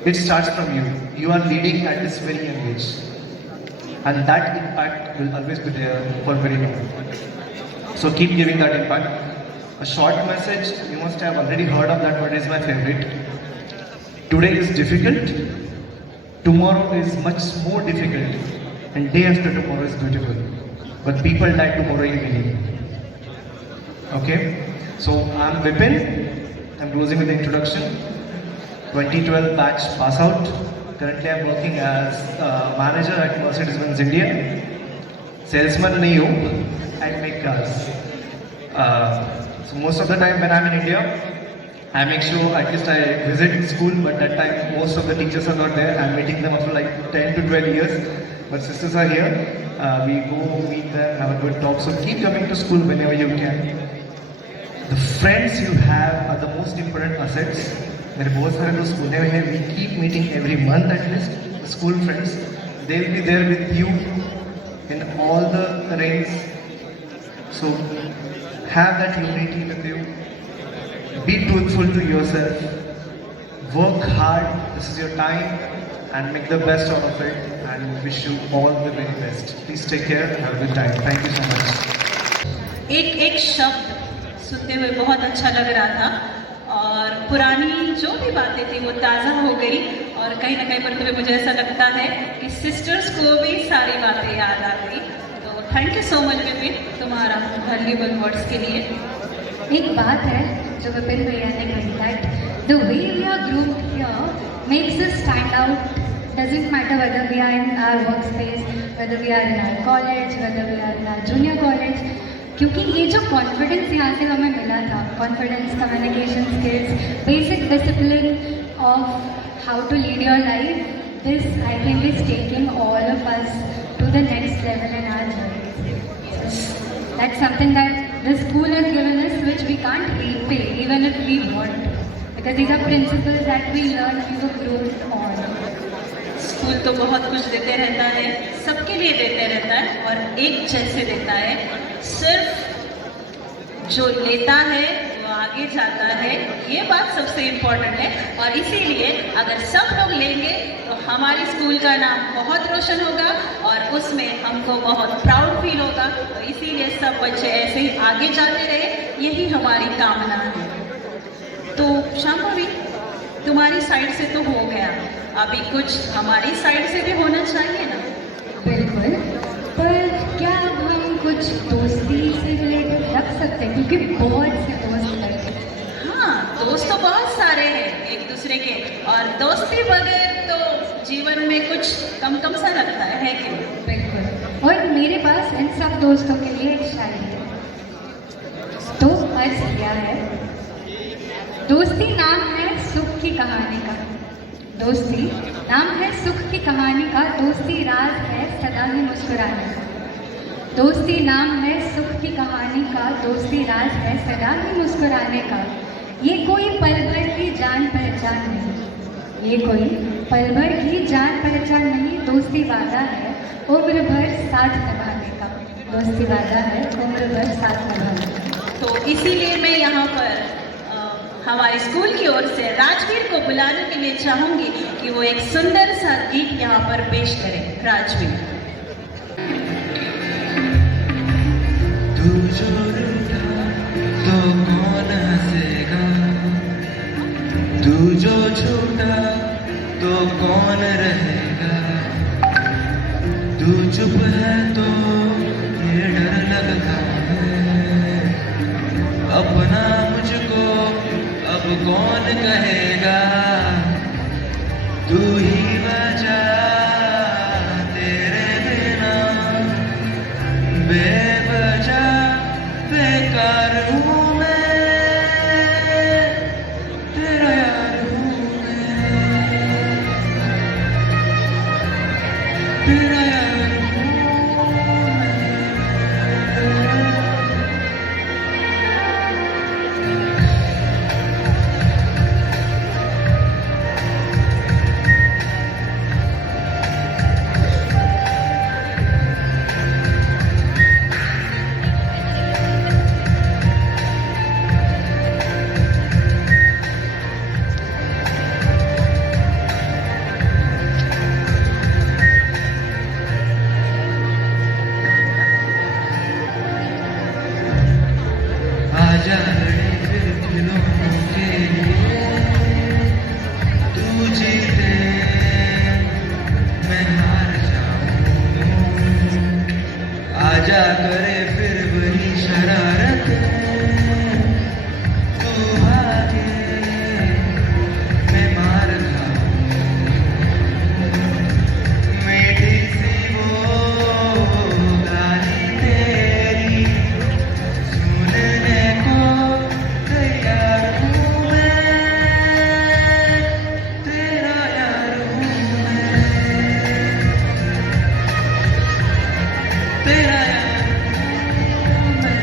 It starts from you. You are leading at this very young age. And that impact will always be there for very long. So keep giving that impact. A short message, you must have already heard of that, but it is my favorite. Today is difficult. Tomorrow is much more difficult. and day after tomorrow is beautiful. But people die tomorrow evening. Okay? So I'm Vipin. I'm closing with the introduction. 2012 batch pass out. Currently I'm working as manager at Mercedes-Benz India. Salesman nahi hu. I make cars. So most of the time when I'm in India, I make sure at least I visit school, but that time most of the teachers are not there. I'm meeting them after like 10 to 12 years. But sisters are here. We go meet them, have a good talk. So keep coming to school whenever you can. The friends you have are the most important assets. मेरे बहुत सारे दोस्त पुणे में हैं. We keep meeting every month at least. The school friends, they will be there with you in all the rains. So have that unity with you. Be truthful to yourself. Work hard. This is your time, and make the best out of it. And wish you all the very best. Please take care. Have a good time. Thank you so much. एक एक शब्द सुनते हुए बहुत अच्छा लग रहा था और पुरानी जो भी बातें थी वो ताज़ा हो गई और कहीं ना कहीं पर तुम्हें मुझे ऐसा लगता है कि सिस्टर्स को भी सारी बातें याद आ गई. तो thank you so much Vipin तुम्हारा वैल्यूएबल वर्ड्स के लिए. एक बात है जो विपिन भैया ने कही that the way we are groomed here makes us stand out. Doesn't matter whether we are in our workspace, whether we are in our college, whether we are in our junior college. क्योंकि ये जो कॉन्फिडेंस यहाँ से हमें मिला था, confidence, communication skills, basic discipline of how to lead your life, this I think is taking all of us to the next level in our journey. That's something that the school has given us which we can't repay even if we want. Because these are principles that we learn, we were groomed on. School तो बहुत कुछ देते रहता है, सबके लिए देते रहता है और एक जैसे देता है. सिर्फ जो लेता है वो आगे जाता है, ये बात सबसे इम्पोर्टेंट है. और इसीलिए अगर सब लोग लेंगे तो हमारी स्कूल का नाम बहुत रोशन होगा और उसमें हमको बहुत प्राउड फील होगा. तो इसीलिए सब बच्चे ऐसे ही आगे जाते रहे, यही हमारी कामना है. तो शांभवी, तुम्हारी साइड से तो हो गया, अभी कुछ हमारी साइड से भी होना चाहिए ना. बिल्कुल, पर क्या हम कुछ दोस्ती से रिलेटेड रख सकते हैं क्योंकि बहुत से दोस्त हैं. हाँ, दोस्त तो बहुत सारे हैं एक दूसरे के, और दोस्ती बगैर तो जीवन में कुछ कम कम सा लगता है कि नहीं? बिल्कुल. और मेरे पास इन सब दोस्तों के लिए एक शायरी है. तो अर्ज किया है, दोस्ती नाम है सुख की कहानी का. दोस्ती नाम है सुख की कहानी का. दोस्ती राज है सदा ही मुस्कुराने का. दोस्ती नाम है सुख की कहानी का. दोस्ती राज है सदा ही मुस्कुराने का. ये कोई पल भर की जान पहचान नहीं. ये कोई पल भर की जान पहचान नहीं. दोस्ती वादा है उम्र भर साथ निभाने का. दोस्ती वादा है उम्र भर साथ निभाने का. तो इसीलिए मैं यहाँ पर हमारे स्कूल की ओर से राजवीर को बुलाने के लिए चाहूंगी कि वो एक सुंदर सा गीत यहाँ पर पेश करें. राजवीर. तू जो रूठा तो कौन हंसेगा, तू जो छूटा तो कौन रहेगा. तू चुप है तो ये डर लगता है, अपना मुझको अब कौन कहेगा. तू ही वजह तेरे बिना बेवजह बेकार हूँ मैं, तेरा यार हूँ मैं, तेरा यार हूँ मैं. आजा लड़े फिर खिलौनों के लिए, तू जीते मैं हार जाऊं. शरारतें तू भागे मैं मार खाऊं मीठी सी वो गाली तेरी सुनने को तैयार हूँ मैं तेरा यार हूँ मैं तेरा यार हूँ मैं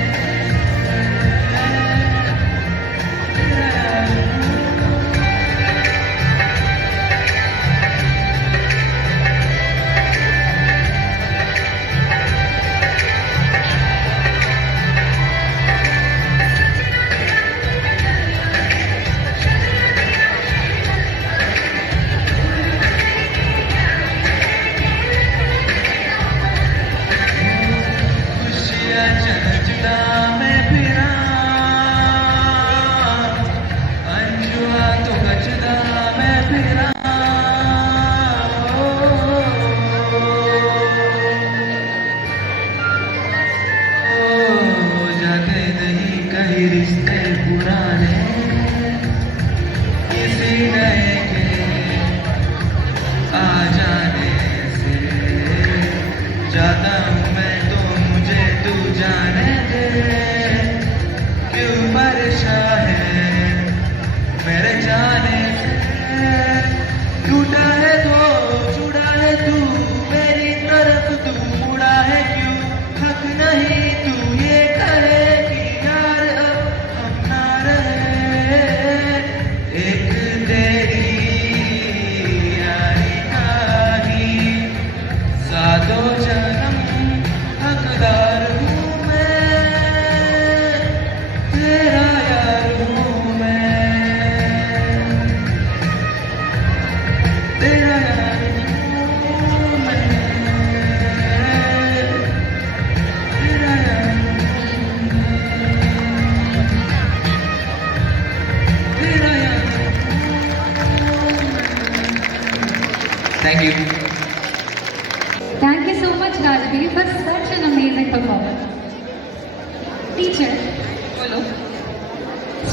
तेरा यार खुशियाँ चमचता मैं फिरा अंजुआ तो बचदा मैं फिरा जाते नहीं कहीं रिश्ते पुराने किसी नए के आ जाने से जाता हूँ मैं तो मुझे तू जाने दे क्यों परेशान है मेरे जाने से टूटा है तो जुड़ा है तू मेरी तरफ तू मुड़ा है क्यों हक नहीं तू ये करे कि यार अब हम ना रहे एक तेरी यारी का ही सातों जन्म हकदार हूँ मैं तेरा यार हूँ मैं तेरा यार हूँ मैं तेरा यार तेरा यार thank you Thank you so much, Rajveer, for such an amazing performance. Teacher, बोलो।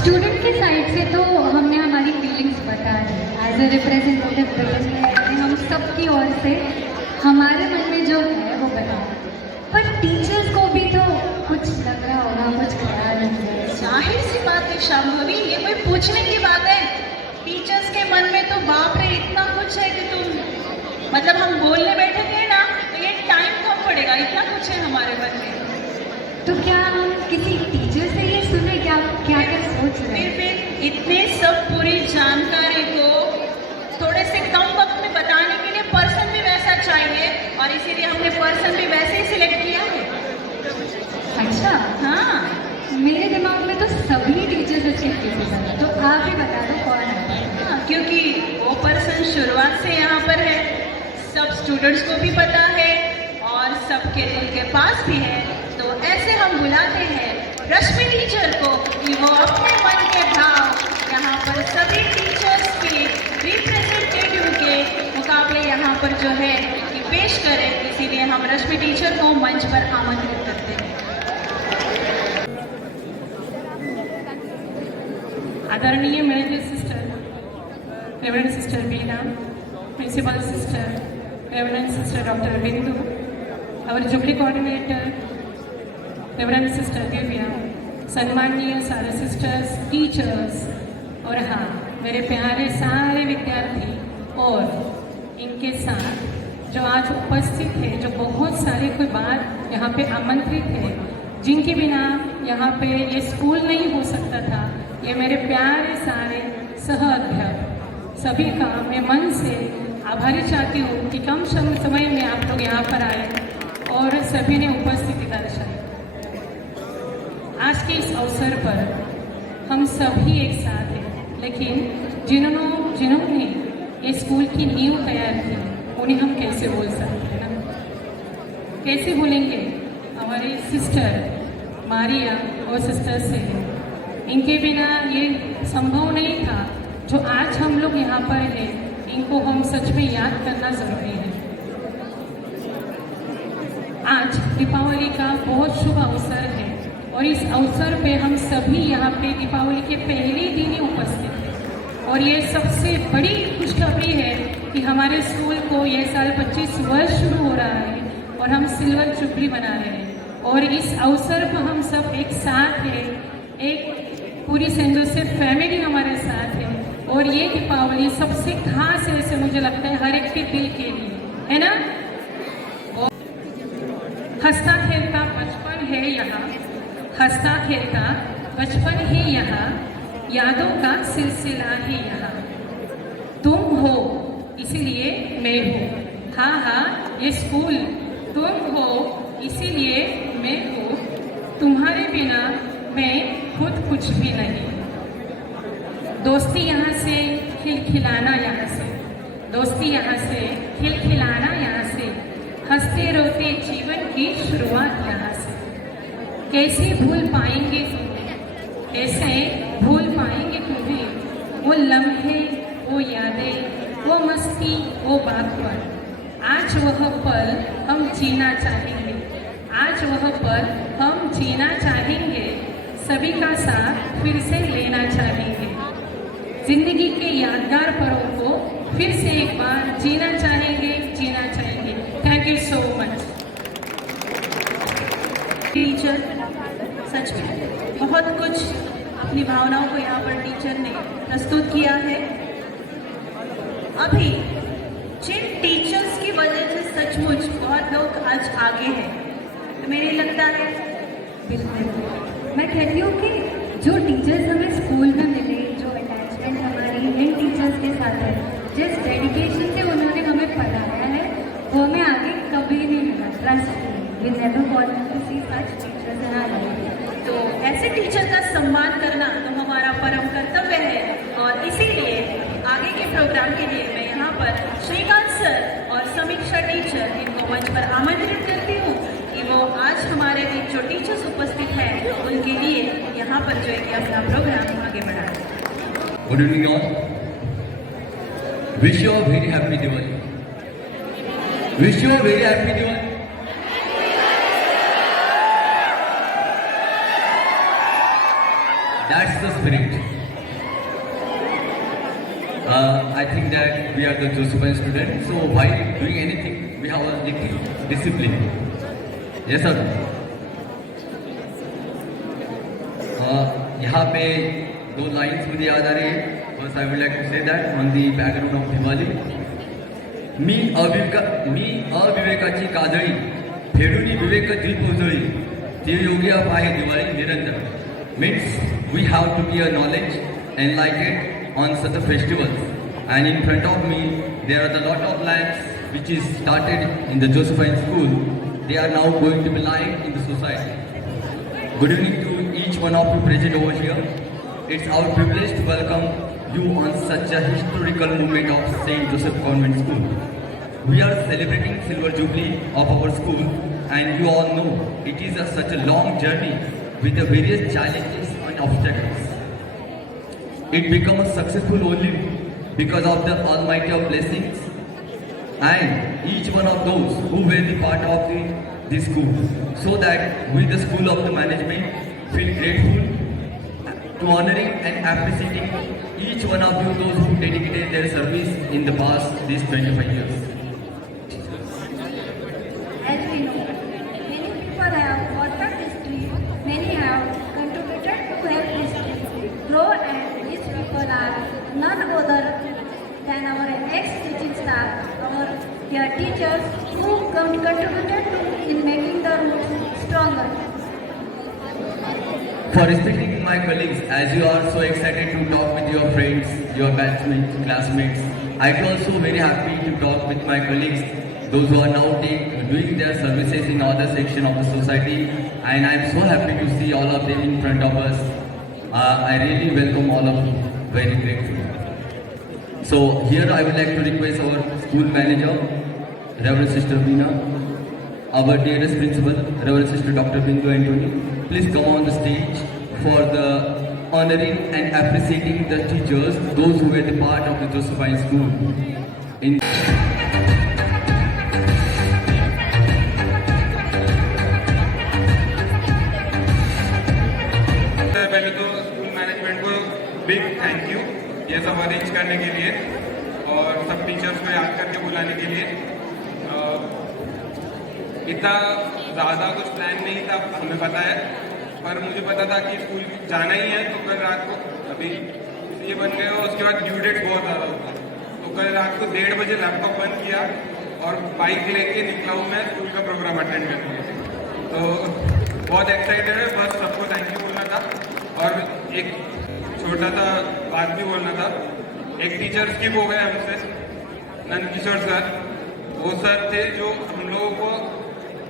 स्टूडेंट के साइड से तो हमने हमारी फीलिंग्स बता दी एज ए रिप्रेजेंटेटिव हम सबकी ओर से हमारे मन में जो है वो बता पर टीचर्स को भी तो कुछ लग रहा होगा कुछ ख्याल है जाहिर सी बात है शाम्भवी, ये कोई पूछने की बात है? टीचर्स के मन में तो बाप रे इतना कुछ है कि तुम मतलब हम बोलने बैठेंगे ना तो ये टाइम कम पड़ेगा, इतना कुछ है हमारे मन में। तो क्या हम किसी टीचर से ये सुने क्या क्या क्या सोच रहे हैं? फिर इतने सब पूरी जानकारी को थोड़े से कम वक्त में बताने के लिए पर्सन भी वैसा चाहिए और इसीलिए हमने पर्सन भी वैसे ही सिलेक्ट किया है। अच्छा, हाँ मेरे दिमाग में तो सभी टीचर्स अच्छे टीचर्स हैं, तो आप ही बता दो कौन है। हाँ, क्योंकि वो पर्सन शुरुआत से यहाँ पर है, सब स्टूडेंट्स को भी पता है और सबके दिल के पास भी है, तो ऐसे हम बुलाते हैं रश्मि टीचर को कि वो अपने मन के भाव यहाँ पर सभी टीचर्स के रिप्रेजेंटेटिव के मुकाबले यहाँ पर जो है कि पेश करें, इसीलिए हम रश्मि टीचर को मंच पर आमंत्रित करते हैं। आदरणीय manager sister, reverend sister Bina, principal sister, reverend sister doctor Bindu, और jubilee coordinator reverend sister Divya, सम्माननीय सारे सिस्टर्स, टीचर्स और हाँ मेरे प्यारे सारे विद्यार्थी और इनके साथ जो आज उपस्थित है, जो बहुत सारे कोई बात यहाँ पे आमंत्रित है, जिनके बिना यहाँ पे ये स्कूल नहीं हो सकता था, ये मेरे प्यारे सारे सह अध्यापक सभी का मैं मन से आभारी चाहती हूँ कि कम समय में आप लोग यहाँ पर आए और सभी ने उपस्थिति दर्शाई। आज के इस अवसर पर हम सभी एक साथ हैं, लेकिन जिन्होंने ये स्कूल की नींव तैयार की उन्हें हम कैसे बोल सकते हैं ना? कैसे भूलेंगे हमारी सिस्टर मारिया और सिस्टर से, इनके बिना ये संभव नहीं था। जो आज हम लोग यहाँ पर हैं, इनको हम सच में याद करना जरूरी है। आज दीपावली का बहुत शुभ अवसर है और इस अवसर पे हम सभी यहाँ पे दीपावली के पहले दिन ही उपस्थित हैं। और ये सबसे बड़ी खुशखबरी है कि हमारे स्कूल को ये साल 25 वर्ष शुरू हो रहा है और हम सिल्वर जुबली मना रहे हैं। और इस अवसर पर हम सब एक साथ हैं, एक पूरी सेंट जोसेफ फैमिली हमारे साथ है। और ये दीपावली सबसे खास है, ऐसे मुझे लगता है हर एक के दिल के लिए, है ना। और हंसता खेलता बचपन है यहाँ, हंसता खेलता बचपन है यहाँ, यादों का सिलसिला है यहाँ। तुम हो इसीलिए मैं हूँ, हाँ हाँ ये स्कूल। तुम हो इसीलिए मैं हूँ, तुम्हारे बिना मैं खुद कुछ भी नहीं। दोस्ती यहाँ से खिलखिलाना यहाँ से, दोस्ती यहाँ से खिलखिलाना यहाँ से, हंसते रोते जीवन की शुरुआत यहाँ से। कैसे भूल पाएंगे तुम्हें, कैसे भूल पाएंगे तुम्हें वो लम्हे, वो यादें, वो मस्ती, वो बातपन। आज वह पल हम जीना चाहेंगे, आज वह पल हम जीना चाहेंगे, सभी का साथ फिर से लेना चाहेंगे। जिंदगी के यादगार पलों को फिर से एक बार जीना चाहेंगे, जीना चाहेंगे। Thank you so much. Teacher सच में बहुत कुछ अपनी भावनाओं को यहाँ पर टीचर ने प्रस्तुत किया है। अभी जिन टीचर्स की वजह से सचमुच बहुत लोग आज आगे हैं, तो मेरे लगता है बिल्कुल मैं कहती हूँ कि जो टीचर्स हमें स्कूल में मिले, जो अटैचमेंट हमारी इन टीचर्स के साथ है, जिस डेडिकेशन से उन्होंने हमें पढ़ाया है, वो हमें आगे कभी नहीं मिला। Trust we never want to see such teachers in our life. तो ऐसे टीचर का सम्मान करना तो हमारा परम कर्तव्य है। और इसीलिए आगे के प्रोग्राम के लिए मैं यहाँ पर श्रीकांत सर और समीक्षा टीचर इनको मंच पर आमंत्रित करती हूँ कि वो आज हमारे बीच जो टीचर्स उपस्थित हैं उनके लिए यहाँ पर जो है कि अपना प्रोग्राम आगे बढ़ाएं। Good evening all, wish you a very happy Diwali, wish you a very happy Diwali. That's the spirit. I think that we are the Josephine students, so while doing anything, we have a little discipline. Yes, sir. यहाँ पे दो लाइन्स मुझे याद आ रही है। First, I would like to say that on the background of Diwali, मी अविवेकाची काजळी, फेडूनी विवेक दीप उजळी, ती योग्य आहे दिवाळी निरंतर. Means we have to be a knowledge enlightened on such a festivals. And in front of me there are a lot of lamps which is started in the Josephine school. They are now going to be lighted in the society. Good evening to each one of you present over here. It's our privilege to welcome you on such a historical moment of St. Joseph Convent School. We are celebrating Silver Jubilee of our school, and you all know it is such a long journey with the various challenges and obstacles. It becomes successful only because of the almighty blessings and each one of those who were the part of this school, so that we the school of the management feel grateful to honoring and appreciating each one of you those who dedicated their service in the past these 25 years. As we know, many people have perfect history, many have contributed to help history grow, and these people are none other than our ex-teaching staff, our dear teachers who contributed to in making the roots stronger. For respecting my colleagues, as you are so excited to talk with your friends, your batchmates, classmates, I am also very happy to talk with my colleagues, those who are now doing their services in other section of the society, and I am so happy to see all of them in front of us. I really welcome all of you, very grateful. So here I would like to request our school manager, Reverend Sister Veena, our dearest principal, Reverend Sister Dr. Bindu Antony, please come on the stage for the honoring and appreciating the teachers, those who were the part of the Josephine School. Big thank you ये सब अरेंज करने के लिए और सब टीचर्स को याद करके बुलाने के लिए। इतना ज़्यादा कुछ प्लान नहीं था, हमें पता है, पर मुझे पता था कि स्कूल जाना ही है। तो कल रात को अभी ये बन गए और उसके बाद ड्यू डेट बहुत ज़्यादा होता है, तो कल रात को 1:30 बजे लैपटॉप बंद किया और बाइक लेके निकला हूँ मैं स्कूल का प्रोग्राम अटेंड करने के लिए। तो बहुत एक्साइटेड है, बस सबको थैंक यू बोलना था। और एक छोटा सा बात भी बोलना था। एक टीचर स्किप हो गए हमसे, नंदकिशोर सर। वो सर थे जो हम लोगों को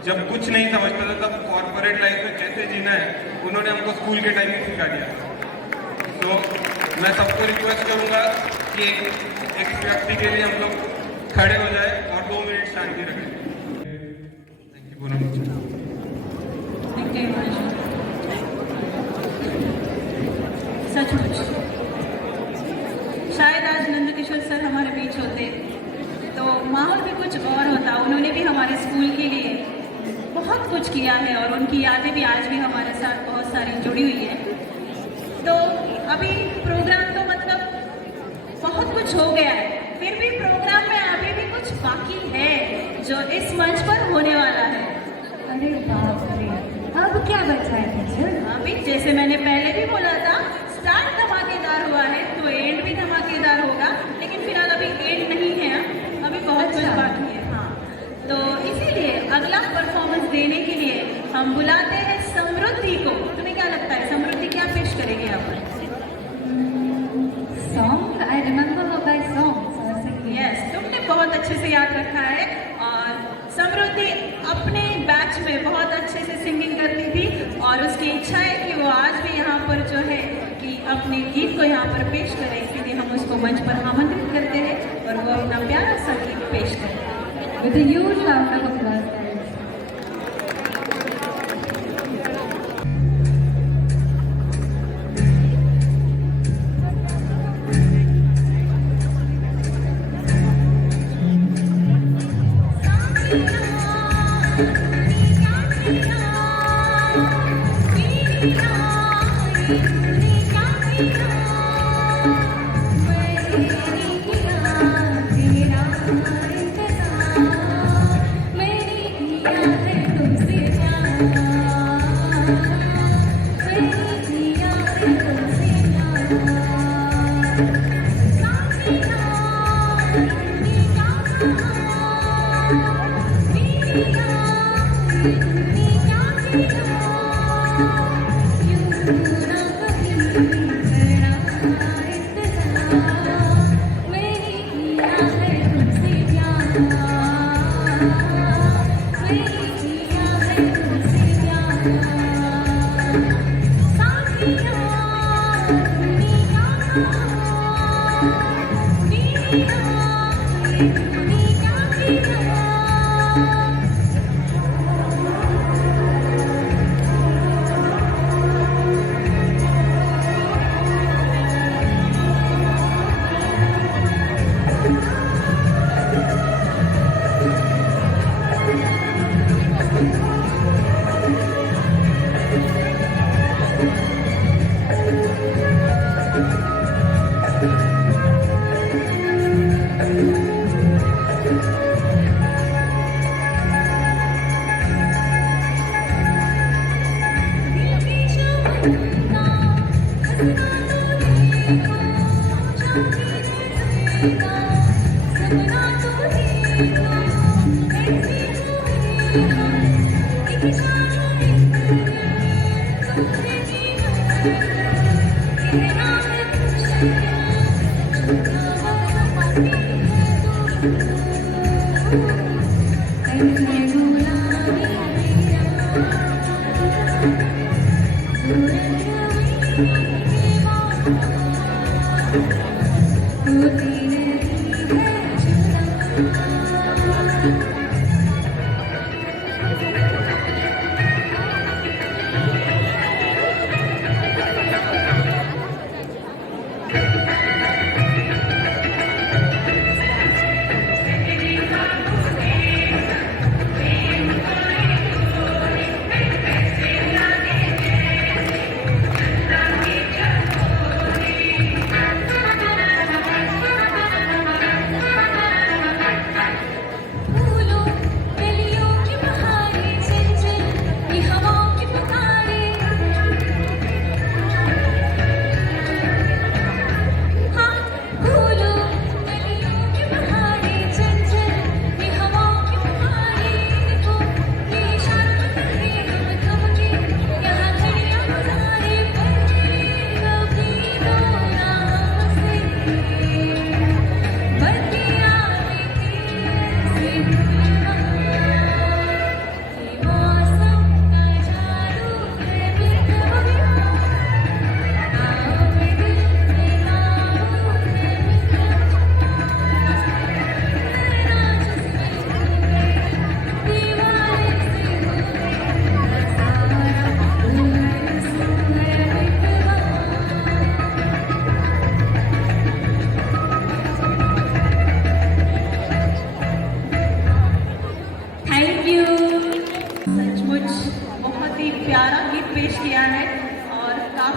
जब कुछ नहीं समझ पाता तब कॉर्पोरेट लाइफ में कैसे जीना है, उन्होंने हमको स्कूल के टाइम में सिखा दिया। तो मैं सबको रिक्वेस्ट करूँगा कि एक व्यक्ति के लिए हम लोग खड़े हो जाए और 2 मिनट शांति रखें। थैंक यू बोलना Thank you, Himanshu. सचमुच शायद आज नंदकिशोर सर हमारे बीच होते तो माहौल भी कुछ और होता। उन्होंने भी हमारे स्कूल के लिए बहुत कुछ किया है और उनकी यादें भी आज भी हमारे साथ बहुत सारी जुड़ी हुई है। तो अभी प्रोग्राम तो मतलब बहुत कुछ हो गया है, फिर भी प्रोग्राम में अभी भी कुछ बाकी है जो इस मंच पर होने वाला है। अरे बाप रे, अब क्या बचा है टीचर? अभी जैसे मैंने पहले भी बोला था, स्टार्ट धमाकेदार हुआ है तो एंड भी धमाकेदार होगा, लेकिन फिलहाल अभी एंड नहीं है, अभी बहुत कुछ बाकी है। हाँ, तो इसीलिए अगला परफॉर्मेंस देने के लिए हम बुलाते हैं समृद्धि को। तुम्हें क्या लगता है समृद्धि क्या पेश करेगी यहाँ पर? Song, I remember her by song. Yes, तुमने बहुत अच्छे से याद रखा है। और समृद्धि अपने बैच में बहुत अच्छे से सिंगिंग करती थी और उसकी इच्छा है कि वो आज भी यहाँ पर जो है कि अपने गीत को यहाँ पर पेश करें, इसीलिए हम उसको मंच पर आमंत्रित करते हैं और वो अपना प्यारा सा गीत पेश करें। With a huge round of applause, guys.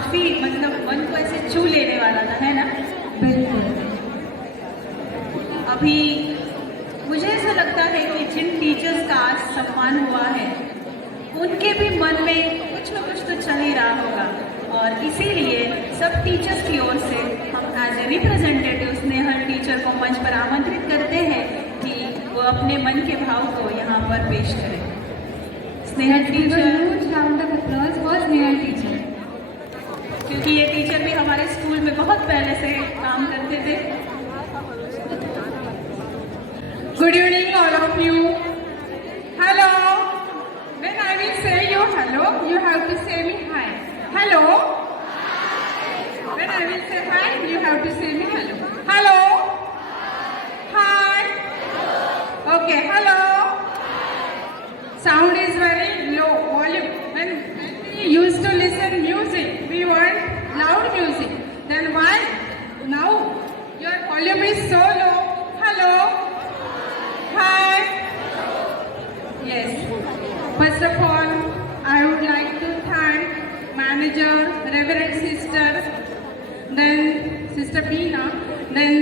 काफी मतलब मन को ऐसे छू लेने वाला था, है ना? बिल्कुल। अभी मुझे ऐसा लगता है कि जिन टीचर्स का आज सम्मान हुआ है उनके भी मन में कुछ न कुछ तो चल ही रहा होगा, और इसीलिए सब टीचर्स की ओर से हम as a representative Snehal teacher को मंच पर आमंत्रित करते हैं कि वो अपने मन के भाव को यहाँ पर पेश करें। Snehal Let's give a teacher, huge round of applause for Snehal teacher. क्योंकि ये टीचर भी हमारे स्कूल में बहुत पहले से काम करते थे। Good evening, all of you. Hello. When I will say you hello, you have to say me hi. Hello. When I will say hi, you have to say me hello. Hello. Hi. Okay. Hello. Sound is very low volume. When we used to listen music, we want loud music. Then why now your volume is so low? Hello. Hi. Yes. First of all, I would like to thank manager, Reverend Sister, then Sister Beena, then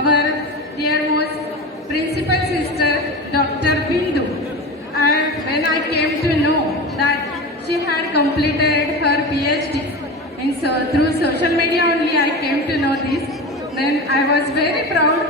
our dearmost principal sister, Dr. Bindu. When I came to know that she had completed her PhD, and so through social media only I came to know this. Then I was very proud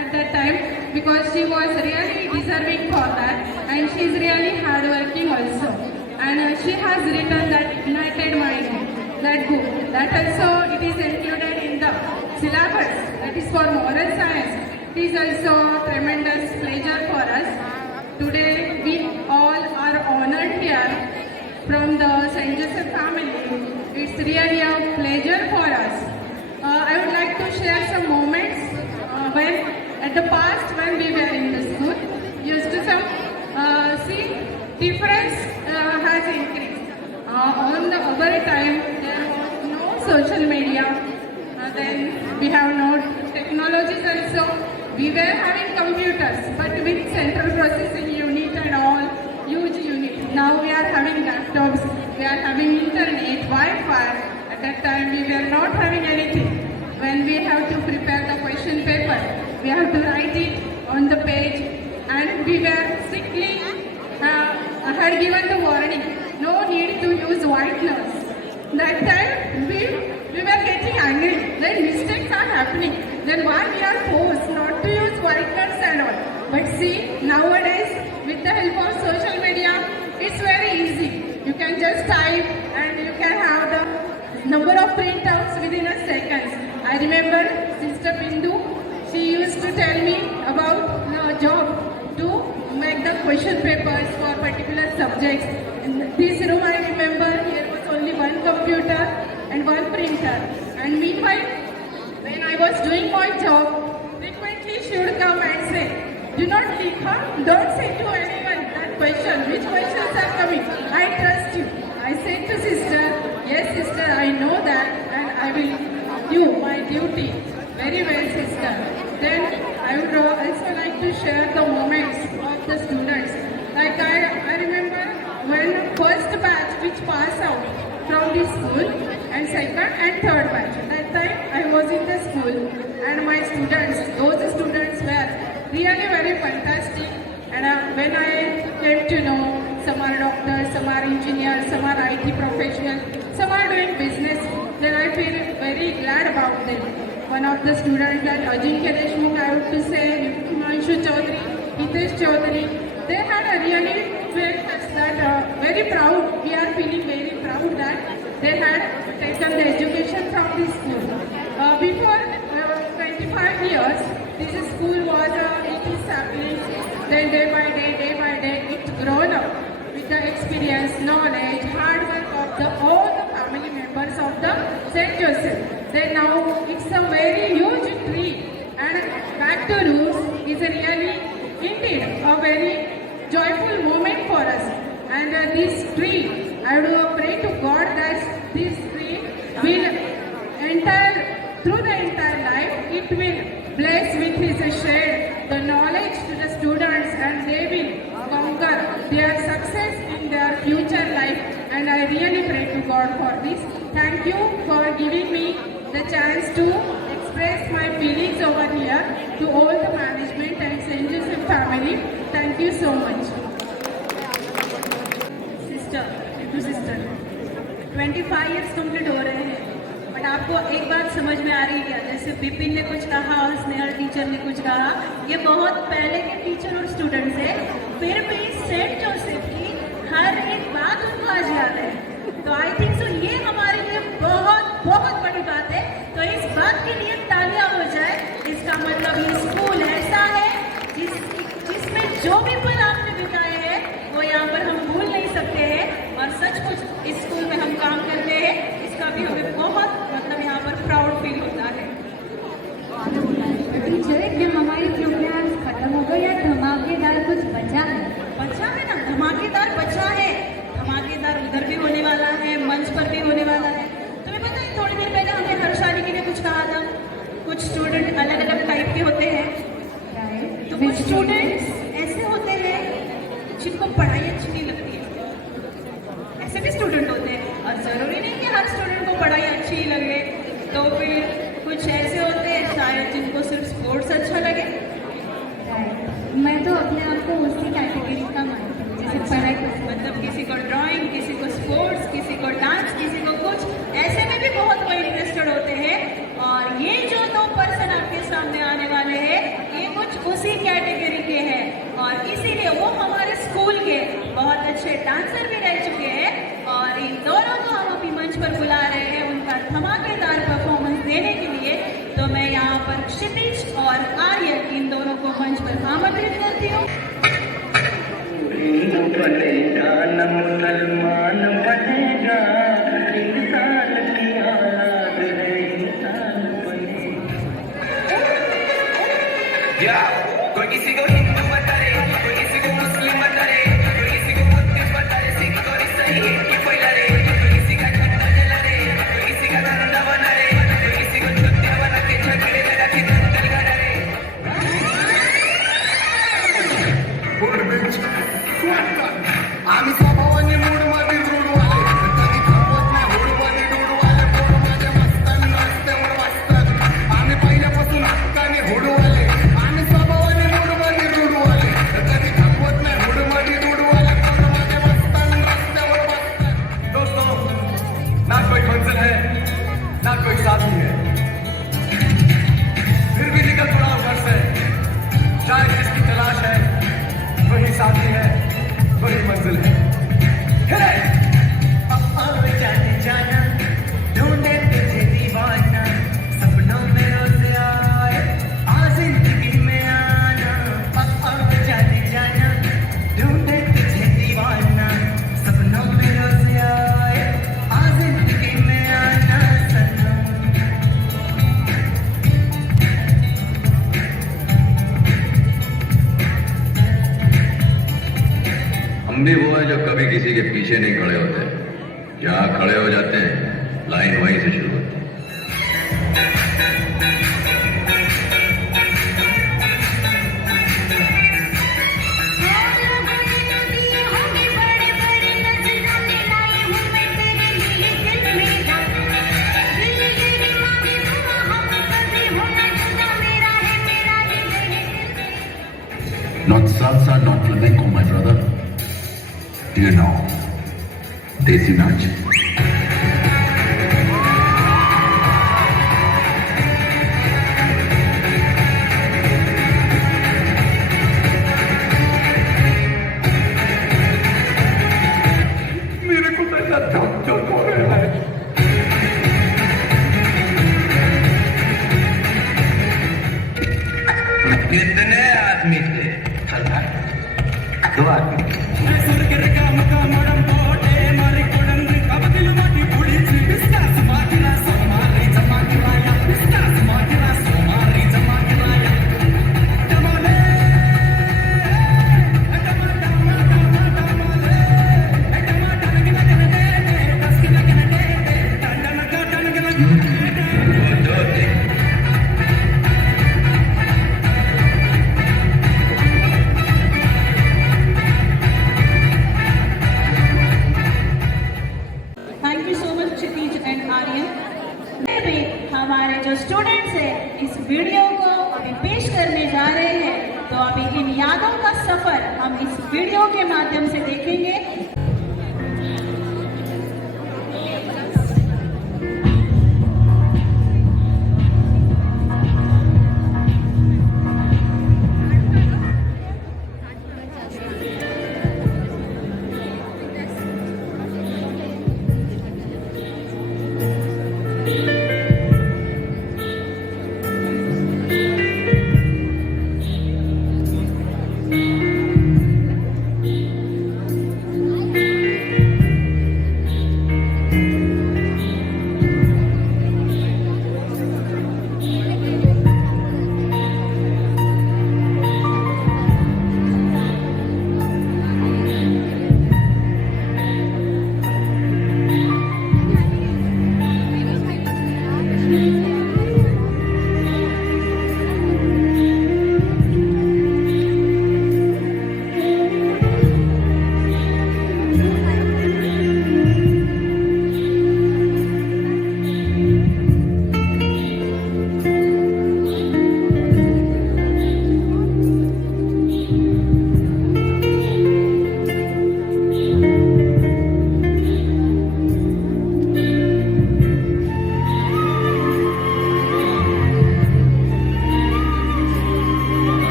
at that time because she was really deserving for that, and she is really hardworking also. And she has written that Ignited Mind, that book. That also it is included in the syllabus. That is for moral science. It is also a tremendous pleasure for us. Today we all are honored here from the St. Joseph family. It's really a pleasure for us. I would like to share some moments when at the past when we were in the school, used to see difference has increased. On the other time there was no social media. Then we have no technologies also. We were having computers, but with central processing unit and all, huge unit. Now we are having laptops, we are having internet, Wi-Fi. At that time we were not having anything. When we have to prepare the question paper, we have to write it on the page, and we were strictly had given the warning, no need to use whiteners. That time we were getting angry, then mistakes are happening. Then why we are forced not to use whiteners and all. But see, nowadays with the help of social media, it's very easy. You can just type and you can have the number of printouts within a second. I remember Sister Bindu, she used to tell me about the job to make the question papers for particular subjects. In this room I remember here was only one computer and one printer. And meanwhile, when I was doing my job, frequently she would come and say, do not leak, huh? Don't say to anyone that question. Which questions are coming? I trust you. I said to sister, yes sister, I know that and I will do my duty. Very well sister. Then I would also like to share the moments of the students. Like I remember when first batch which passed out from the school and second and third batch. That time I was in the school and my students, those students were really very fantastic. And when I came to know some are doctors, some are engineers, some are IT professionals, some are doing business, then I feel very glad about them. One of the students that Ajinkya Deshmukh, I would to say, Himanshu Chaudhary, Hitesh Chaudhary, they had a really felt us that very proud, we are feeling very proud that they had taken the education from this school. Before 25 years, this school was 80 saplings, then day by day, it's grown up with the experience, knowledge, hard work of all the family members of the St. Joseph. Then now it's a very huge tree, and back to roots is a really indeed a very joyful moment for us. And this tree, I would pray to God that this tree will through the entire life, it will bless with His shade the knowledge to the students, and they will conquer their success in their future life. And I really pray to God for this. Thank you for giving me the chance to express my feelings over here to all the management and St. Joseph family. Thank you so much. Sister 25 years complete हो रहे हैं, बट आपको एक बात समझ में आ रही है क्या? जैसे विपिन ने कुछ कहा और स्नेहल टीचर ने कुछ कहा, ये बहुत पहले के टीचर और स्टूडेंट्स है, फिर भी सेंट जोसेफ की हर एक बात उनको आज याद है। तो आई थिंक सो ये हमारे लिए बहुत बहुत बड़ी बात है। तो इस बात के लिए तालियां हो जाए। इसका मतलब ये स्कूल ऐसा है जिसमें जो भी पल आपने बिताए हैं वो यहाँ पर हम भूल नहीं सकते हैं। और सचमुच इस स्कूल में हम काम करते हैं, इसका भी हमें बहुत मतलब यहाँ पर प्राउड फील होता है। टीचर, क्या हमारी प्रोग्राम्स खत्म हो गए या धमाकेदार कुछ बचा है? बचा है ना, धमाकेदार बचा है। धमाकेदार उधर भी होने वाला है, मंच पर भी होने वाला है। तुम्हें पता है थोड़ी देर पहले हमने हर्षाली के लिए कुछ कहा था। कुछ स्टूडेंट अलग अलग टाइप के होते हैं, तो कुछ स्टूडेंट्स ऐसे होते हैं जिनको पढ़ाई अच्छी नहीं लगती है। ऐसे भी स्टूडेंट होते हैं और जरूरी नहीं कि हर स्टूडेंट को पढ़ाई अच्छी लगे। तो फिर कुछ ऐसे होते हैं शायद जिनको सिर्फ स्पोर्ट्स अच्छा लगे। मैं तो अपने आप को उसी कैटेगरी का मानती हूँ, जैसे पढ़ाई मतलब किसी को ड्राइंग, किसी को स्पोर्ट्स, किसी को डांस, किसी को कुछ, ऐसे में भी बहुत कोई इंटरेस्टेड होते हैं। और ये जो 2 पर्सन आपके सामने आने वाले हैं, ये कुछ उसी कैटेगरी के हैं और इसीलिए वो हमारे स्कूल के बहुत अच्छे डांसर भी रह चुके हैं। और इन दोनों को हम अभी मंच पर बुला रहे हैं उनका धमाकेदार परफॉर्मेंस देने के लिए। तो मैं यहाँ पर क्षितिज और आर्यन इन दोनों को मंच पर आमंत्रित करती हूँ। हिंदू बनेगा न मुसलमान बनेगा, इंसान की औलाद है, इंसान बनेगा। कोई किसी को हिंदू बता रहे, कोई किसी को मुस्लिम बता रहे, कोई किसी को बुद्धिस्ट बता रहे, सिख और ईसाई की फैला रहे, कोई किसी का धंधा जला रहे, कोई किसी का धंधा बना रहे, कोई किसी को छुट्टियां बना के झगड़े लगा के दंगल करा रहे। आम्ही स्वभावाने मूडमध्ये रूढवाले, कधी खपत नाही हुडवाले डोडवाले, पोर माझ्या मस्तान रस्त्यावर वाचतात, आम्ही पहिल्यापासून हक्काने हुडवाले, आम्ही स्वभावाने मूडमध्ये रूढवाले, कधी खपत नाही हुडमध्ये डोडवाले, पोर माझ्या मस्तान रस्त्यावर वाचतात। दोस्तों, ना कोई मंजिल है ना कोई साथी है, फिर भी निकल पड़ा हूं घर से, शायद जिसकी तलाश है वही साथी है, वही मंजिल है। जाने जाना ढूंढे तुझे दीवाना, सपनों में रोज आए आ जिंदगी में आना। अब जाने जाना ढूंढे तुझे दीवाना, सपनों में रोज आए आ जिंदगी में आना सनम। हम भी वो है जो कभी किसी के पीछे नहीं खड़े होते, जहाँ खड़े हो जाते हैं लाइन वहीं से शुरू होती है। Not salsa, not flamenco, my brother. Do you know Desi Nach? मेरे को तो ऐसा धक हो रहा है। कितने आदमी थे? दो आदमी। Thank you so much, Kshitij and फिर भी हमारे जो स्टूडेंट्स हैं इस वीडियो को अभी पेश करने जा रहे हैं, तो अभी इन यादों का सफर हम इस वीडियो के माध्यम से देखेंगे।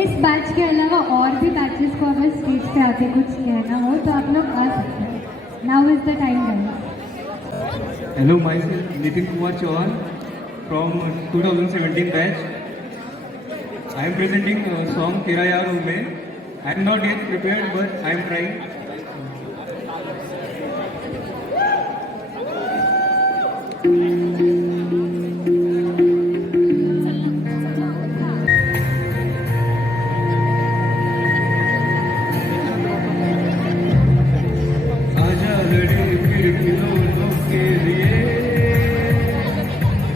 इस बैच के अलावा और भी बैचेस को अगर स्टेज पे आके कुछ कहना हो तो आप लोग आ सकते हैं। Now is the time guys. Hello, myself Nitin Kumar Chauhan from 2017 batch. I am presenting song Tera Yaar Hu Main. I am not yet prepared, but I am trying. आजा लड़े फिर खिलौनों के लिए,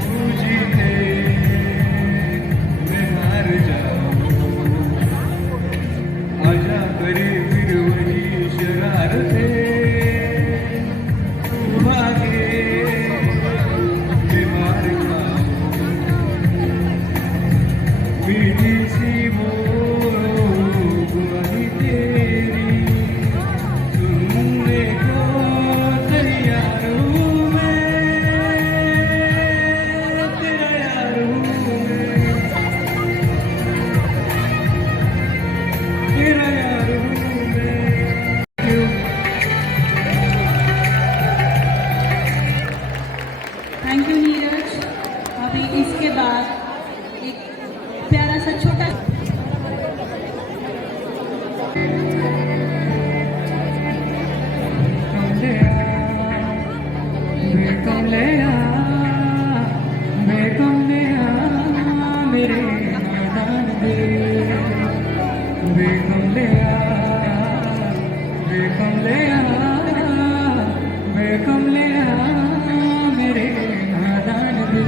तू जीते मैं हार जाऊं। आजा करे फिर वही शरारतें, तू भागे मैं मार खाऊं। मीठी सी गुआही तेरी सुनने को तैयार हूँ मैं, तेरा यार हूँ मैं, तेरा यार हूँ मैं। Thank you Neeraj. अभी इसके बाद एक प्यारा सा छोटा मेरे नादान दे, कमले मेरे नादान दे।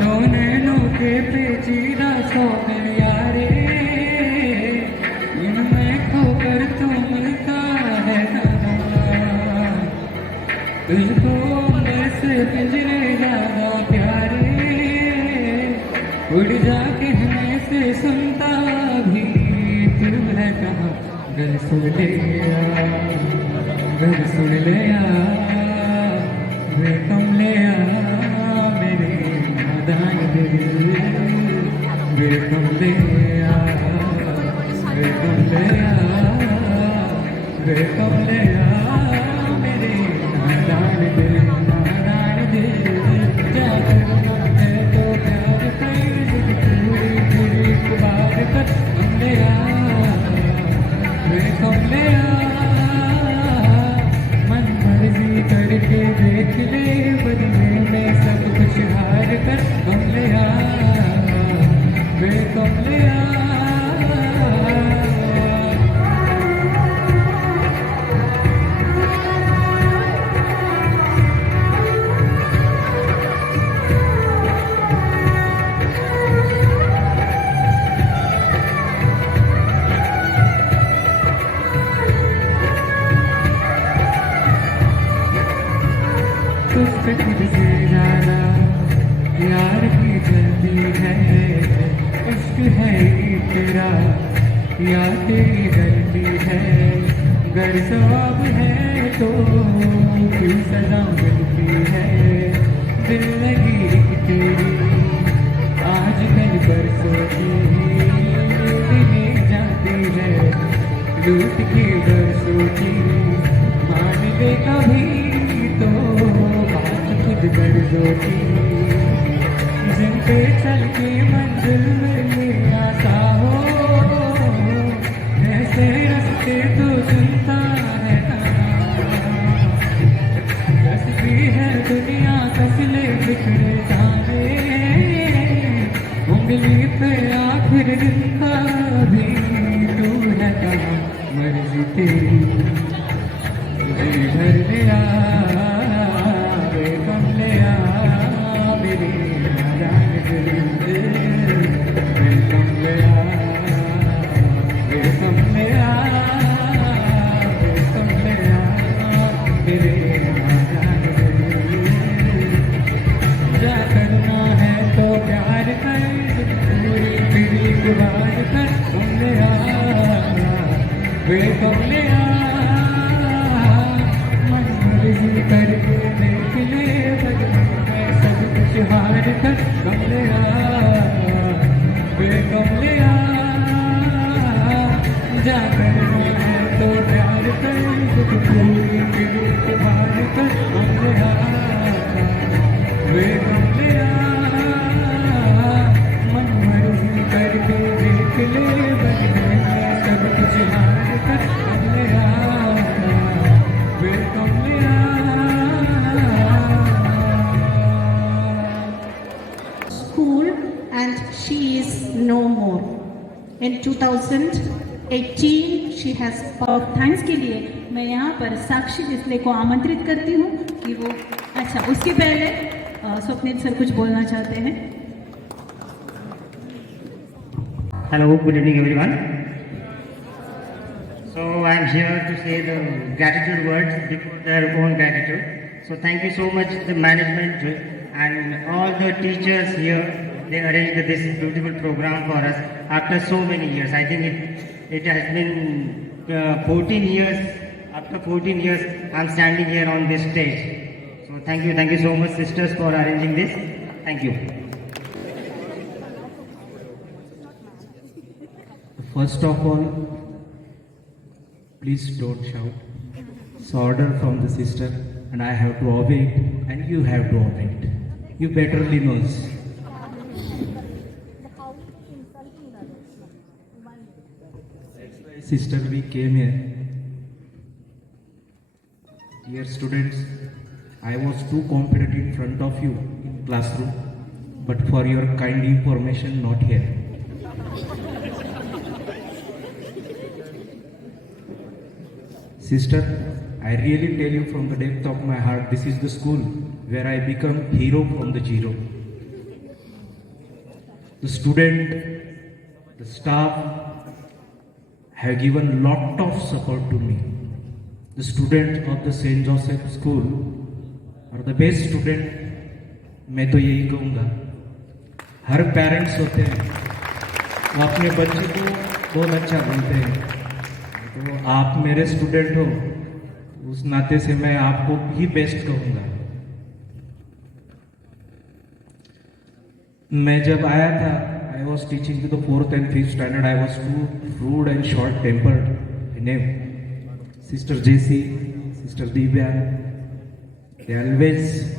दो नैनों के पेचीदा सौदे यारे, इनमें खोकर तो मिलता है दाना। तुझको ऐसे पिंजरे ज्यादा प्यारे, उड़ जा कहने से सुनता भी तू है कहाँ। गल सुन ले गल सुन ले वे कमले मेरे नादान दिल, वे कमले वे कमले वे कमले मेरे नादान दिल, नादान दिल। क्या करना है तो प्यार कर, पूरी पूरी बात कर। कमले तुझसे खुद से ज्यादा यार की जल्दी है, इश्क है तेरा या तेरी गलती है, गर सवाब है तो क्यों सजा मिलती है, दिल लगी एक तेरी आज कल बरसों की ले जाती है, लूट के बरसों की मान ले कभी तो बात खुद गर्जों की, जिन पे चल के मंजिल में आता हो, ऐसे रास्ते तो सुनता रहता, कसती है दुनिया कसले बिखरे जाने, उंगली पे आखिर दिन का भी तू है कहाँ, मर्जी तेरी जी भर लिया वे कमले मेरी जान वे कमले वे कमले वे कमले मेरे जान जा करना है तो प्यार कर पूरी पीढ़ी गुबार कर कमले वे कमले करके देख ले मैं सब कुछ हार कर कमले वे कमले जा करना है तो प्यार कर पूरी पीढ़ी हार कर कमले वे कमले मन मर्जी करके देख ले मैं सब कुछ हार कर कमले वे कमले School and she is no more. In 2018 she has thanks के लिए मैं यहाँ पर साक्षी डिस्ले को आमंत्रित करती हूँ कि वो अच्छा उसके पहले स्वप्निल सर कुछ बोलना चाहते हैं. Hello, good evening everyone. So I am here to say the gratitude words before their own gratitude. So thank you so much the management and all the teachers here. They arranged this beautiful program for us after so many years. I think it has been 14 years. After 14 years, I am standing here on this stage. So thank you so much sisters for arranging this. Thank you. First of all, please don't shout. It's order from the sister and I have to obey it and you have to obey it. You betterly knows. That's why sister we came here. Dear students, I was too confident in front of you in classroom, but for your kind information not here. Sister, I really tell you from the depth of my heart, this is the school where I become hero from the zero. The student, the staff have given lot of support to me. The students of the St. Joseph School are the best student. मैं तो यही कहूँगा, हर पेरेंट्स होते हैं वो अपने बच्चे को बहुत अच्छा बोलते हैं, तो आप मेरे स्टूडेंट हो उस नाते से मैं आपको ही बेस्ट कहूँगा. मैं जब आया था, I was teaching to the 4th and 5th standard. I was too rude and short-tempered. Sister JC, Sister Divya, they always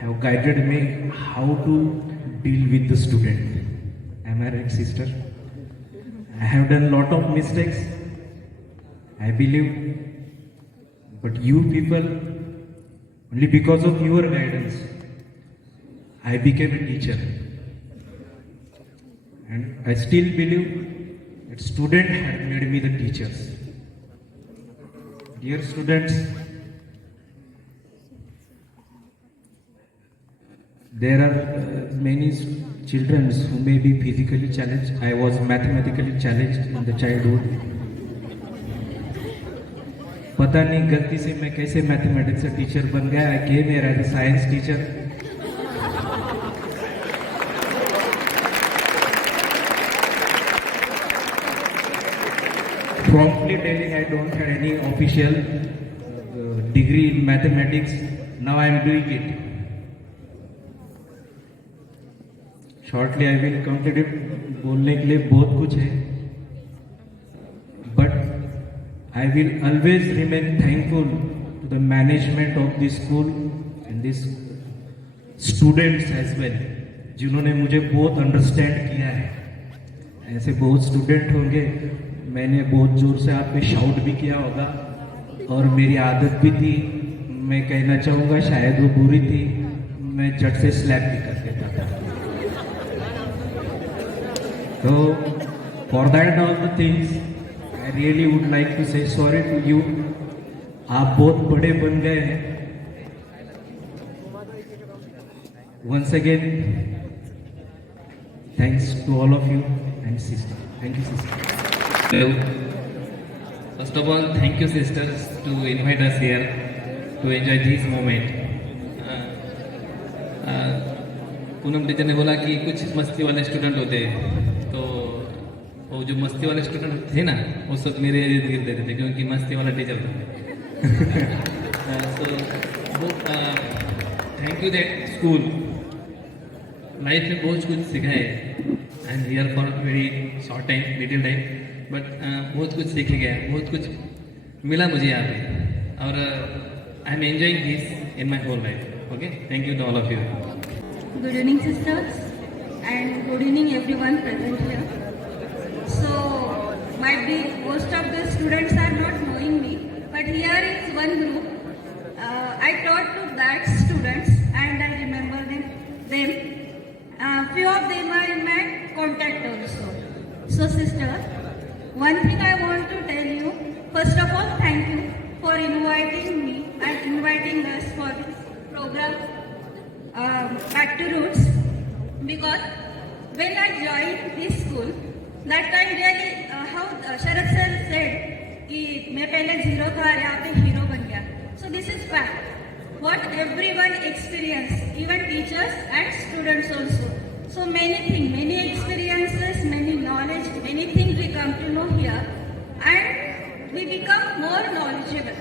have guided me how to deal with the student. Am I right, sister? I have done a lot of mistakes, I believe, but you people, only because of your guidance, I became a teacher. and I still believe that student had made me the teachers. Dear students, there are many children who may be physically challenged. I was mathematically challenged in the childhood. पता नहीं गलती से मैं कैसे मैथमेटिक्स का टीचर बन गया. I came here as a science teacher. Promptly telling I don't have any official degree in mathematics. Now I am doing it. Shortly I will complete it. बोलने के लिए बहुत कुछ है, but I will always remain thankful to the management of this school and this students as well, जिन्होंने मुझे बहुत अंडरस्टैंड किया है. ऐसे बहुत स्टूडेंट होंगे, मैंने बहुत जोर से आप पे शाउट भी किया होगा और मेरी आदत भी थी. मैं कहना चाहूँगा शायद वो बुरी थी, मैं झट से स्लैप भी कर देता था. So for that all the things I really would like to say sorry to you. आप बहुत बड़े बन गए हैं. Once again, thanks to all of you and sister. Thank you, sister. Hello. First of all, thank you, sisters, to invite us here to enjoy this moment. Poonam टीचर ने बोला कि कुछ मस्ती वाले स्टूडेंट होते हैं, तो वो जो मस्ती वाले स्टूडेंट थे ना, उस वक्त मेरे इर्द गिर्द रहते थे, क्योंकि मस्ती वाला टीचर था. So thank you that school life में बहुत कुछ सिखाया है. I am here for very short time, little time, but बहुत कुछ सीख गया, बहुत कुछ मिला मुझे यहाँ पे, और I am enjoying this in my whole life. Okay, thank you to all of you. Good evening, sisters, and good evening everyone present here. So, might be most of the students are not knowing me, but here is one group. I taught to that students, and I remember them. Few of them are in my contact also. So, sister, one thing I want to tell you. First of all, thank you for inviting me and inviting us for this program. Back to roots, because when I joined this school, that time really how Sharad sir said कि मैं पहले जीरो था, यहाँ पे हीरो बन गया. So this is fact. What everyone experience, even teachers and students also. So many things, many experiences, many knowledge, many things we come to know here, and we become more knowledgeable.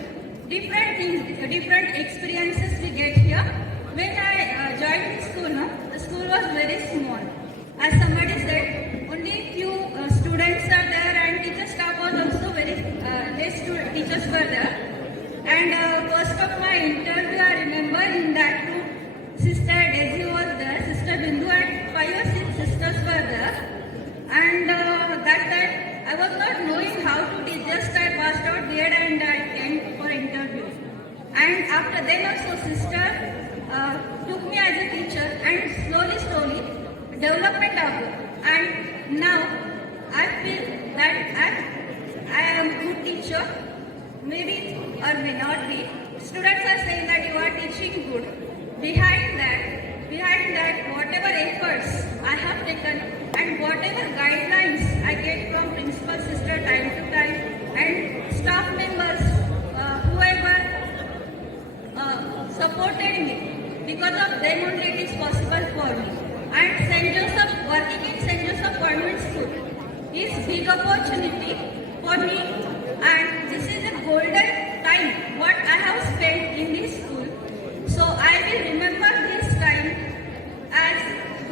Different things, different experiences we get here. When I joined the school, the school was very small. As somebody said, only few students are there, and teacher staff was also very less teachers were there. And first of my interview, I remember in that room, Sister Daisy was there, Sister Bindu, and 5 or 6 sisters were there. And that time, I was not knowing how to teach. Just I passed out there and I came for interview. And after then also, sister took me as a teacher, and slowly development happened, and now I feel that I am good teacher, maybe or may not be. Students are saying that you are teaching good. Behind that whatever efforts I have taken and whatever guidelines I get from principal sister time to time and staff members, whoever supported me. Because of them only it is possible for me. And St. Joseph, working in St. Joseph Convent School is big opportunity for me, and this is a golden time what I have spent in this school. So I will remember this time as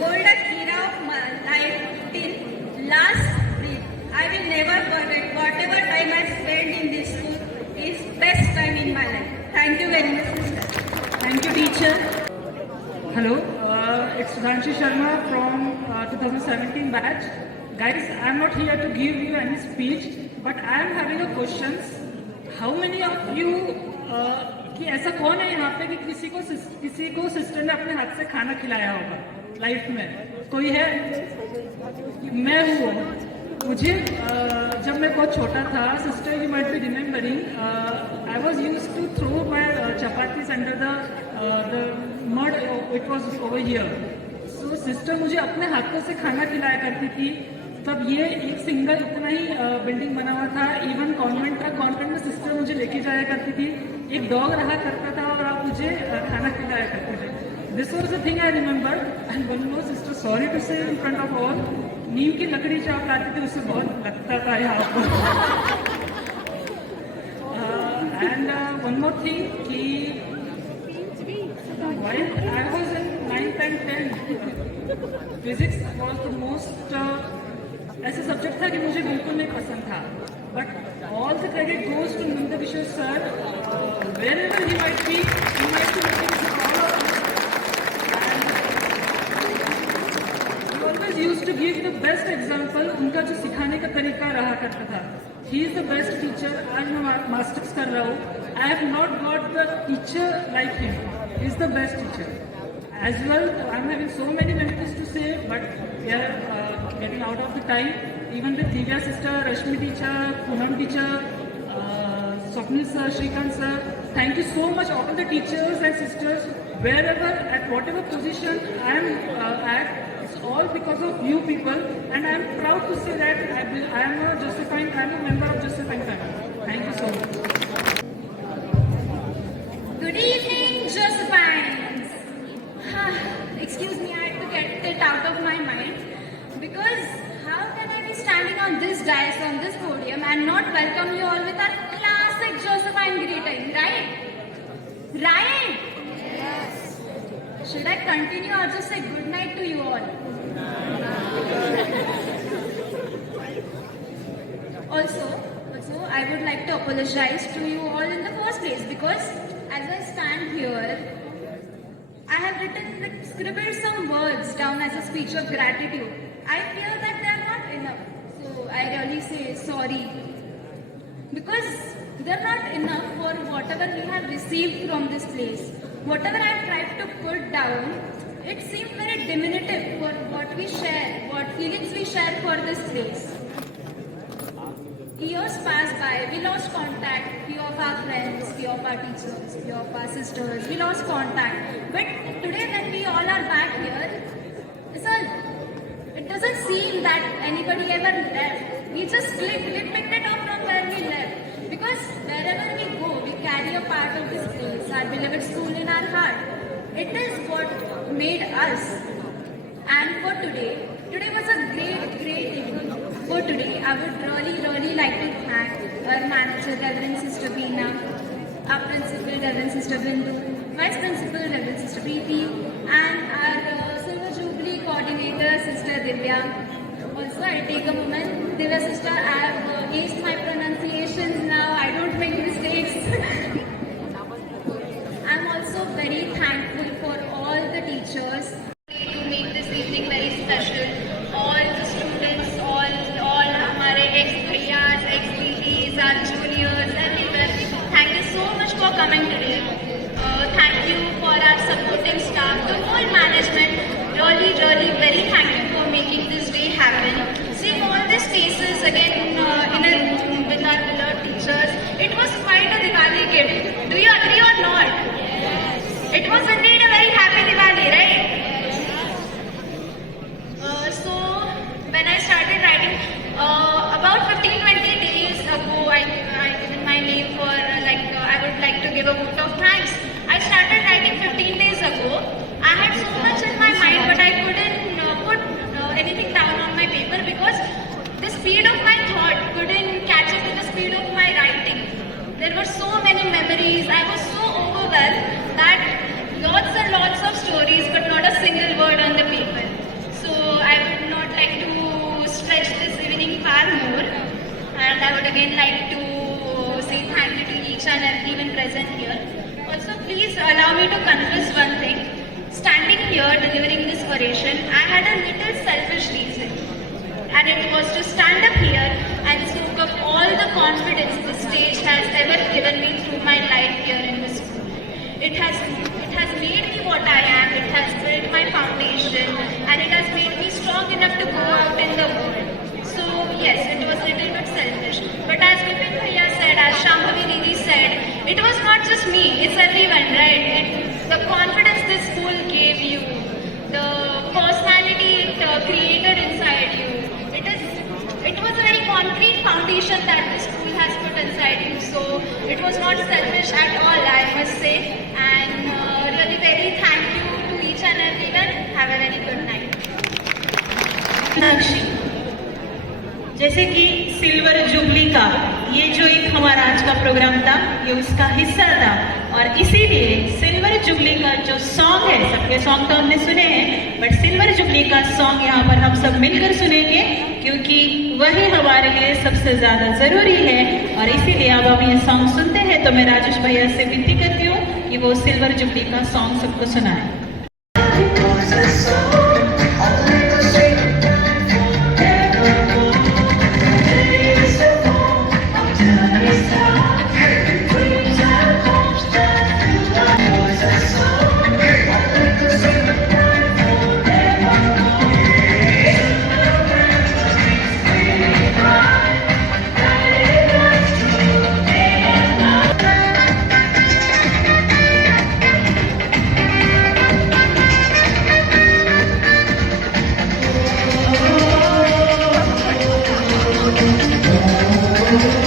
golden era of my life till last breath. I will never forget whatever time I spent in this school is best time in my life. Thank you very much, sister. Thank you, teacher. Hello, it's Sudhanshu Sharma from 2017 batch. Guys, I am not here to give you any speech, but I am having a questions. How many of you कि ऐसा कौन है यहाँ पे कि किसी को सिस्टर ने अपने हाथ से खाना खिलाया होगा लाइफ में? कोई है? मैं हूँ मुझे जब मैं बहुत छोटा था, sister you might be remembering, I was use to throw my chapatis under the mud, it was over here. So sister मुझे अपने हाथों से खाना खिलाया करती थी. तब ये एक सिंगल इतना ही बिल्डिंग बना हुआ था. इवन कॉन्वेंट था, कॉन्वेंट में सिस्टर मुझे लेके जाया करती थी. एक डॉग रहा करता था और आप मुझे खाना खिलाया करते थे. This was the thing I remember. And one more sister, sorry to say in front of all, नीम की लकड़ी जो आप लाती थी उससे बहुत लगता था यहाँ पर. एंड वन मोर थिंग कि while I was in 9th and 10th, physics was the most ऐसा सब्जेक्ट था कि मुझे बिल्कुल नहीं पसंद था. But all the credit goes to Nand Kishore sir. wherever he might be making us proud of us. And he always used to give the best example. उनका जो सिखाने का तरीका रहा करता था. He is the best teacher. आज मैं मास्टर्स कर रहा हूँ. I have not got the teacher like him. He is the best teacher. As well, I'm having so many benefits to say, but we are getting out of the time. Even with Divya sister, Rashmi teacher, Poonam teacher, Swapnil sir, Shrikant sir, thank you so much all the teachers and sisters, wherever, at whatever position I am at, it's all because of you people, and I am proud to say that I am a member of Josephine family. Thank you so much. Good evening, Josephines. Excuse me, I had to get it out of my mind, because how can I be standing on this dais, on this podium, and not welcome you all with our classic Josephine greeting, right? Right? Yes. Should I continue or just say good night to you all? Also, I would like to apologize to you all in the first place, because as I stand here, I have scribbled some words down as a speech of gratitude. I feel that they are not enough, so I really say sorry, because they are not enough for whatever we have received from this place. Whatever I have tried to put down, it seemed very diminutive for what we share, what feelings we share for this place. Years passed by, we lost contact, few of our friends, few of our teachers, few of our sisters, we lost contact. But today when we all are back here, it doesn't seem that anybody ever left. We just picked it up from where we left. Because wherever we go, we carry a part of this place, our beloved school in our heart. It is what made us. And for today was a great evening. For today, I would really like to thank our manager, Reverend Sister Veena, our principal, Reverend Sister Bindu, Vice Principal, Reverend Sister Preeti, and our Silver Jubilee Coordinator, Sister Divya. Also, I take a moment, Divya Sister, I have aced my pronunciations now, I don't make mistakes. I'm also very thankful for all the teachers to make this evening very special. All the students, all हमारे ex-bhaiyas, ex-BTs, our juniors, everywhere. Thank you so much for coming today. Thank you for our supporting staff, the whole management. Really very thankful for making this day happen. Seeing all these faces again in a room with our beloved teachers, it was quite a Diwali gift. Do you agree or not? Yes. It was indeed a very happy Diwali, right? So when I started writing, about 15-20 days ago, I given my name for I would like to give a vote of thanks. I started writing 15 days ago. I had so much in my mind, but I couldn't put anything down on my paper, because the speed of my thought couldn't catch up with the speed of my writing. There were so many memories. I was so overwhelmed that lots and lots of stories, but not a single word on the paper. So I would not like to stretch this evening far more, and I would again like to say thank you to each and everyone present here. Also, please allow me to confess one thing. Standing here delivering this oration, I had a little selfish reason, and it was to stand up here and soak up all the confidence this stage has ever given me through my life here in the school. It has made me what I am. It has built my foundation, and it has made me strong enough to go out in the world. So yes, it was a little bit selfish. But as Vipin Bhaiya said, as Shambhavi Didi said, it was not just me, it's everyone, right? The confidence this school gave you, the personality it created inside you, it was a very concrete foundation that the school has put inside you. So it was not selfish at all, I must say. And really very thank you to each and everyone. Have a very good night. Meenakshi, जैसे कि silver jubilee का ये जो एक हमारा आज का प्रोग्राम था, ये उसका हिस्सा था और इसीलिए सिल्वर जुबली का जो सॉन्ग है, सबके सॉन्ग तो हमने सुने हैं, बट सिल्वर जुबली का सॉन्ग यहाँ पर हम सब मिलकर सुनेंगे क्योंकि वही हमारे लिए सबसे ज़्यादा ज़रूरी है। और इसीलिए अब हम ये सॉन्ग सुनते हैं तो मैं राजेश भैया से विनती करती हूँ कि वो सिल्वर जुबली का सॉन्ग सबको सुनाए। Thank you.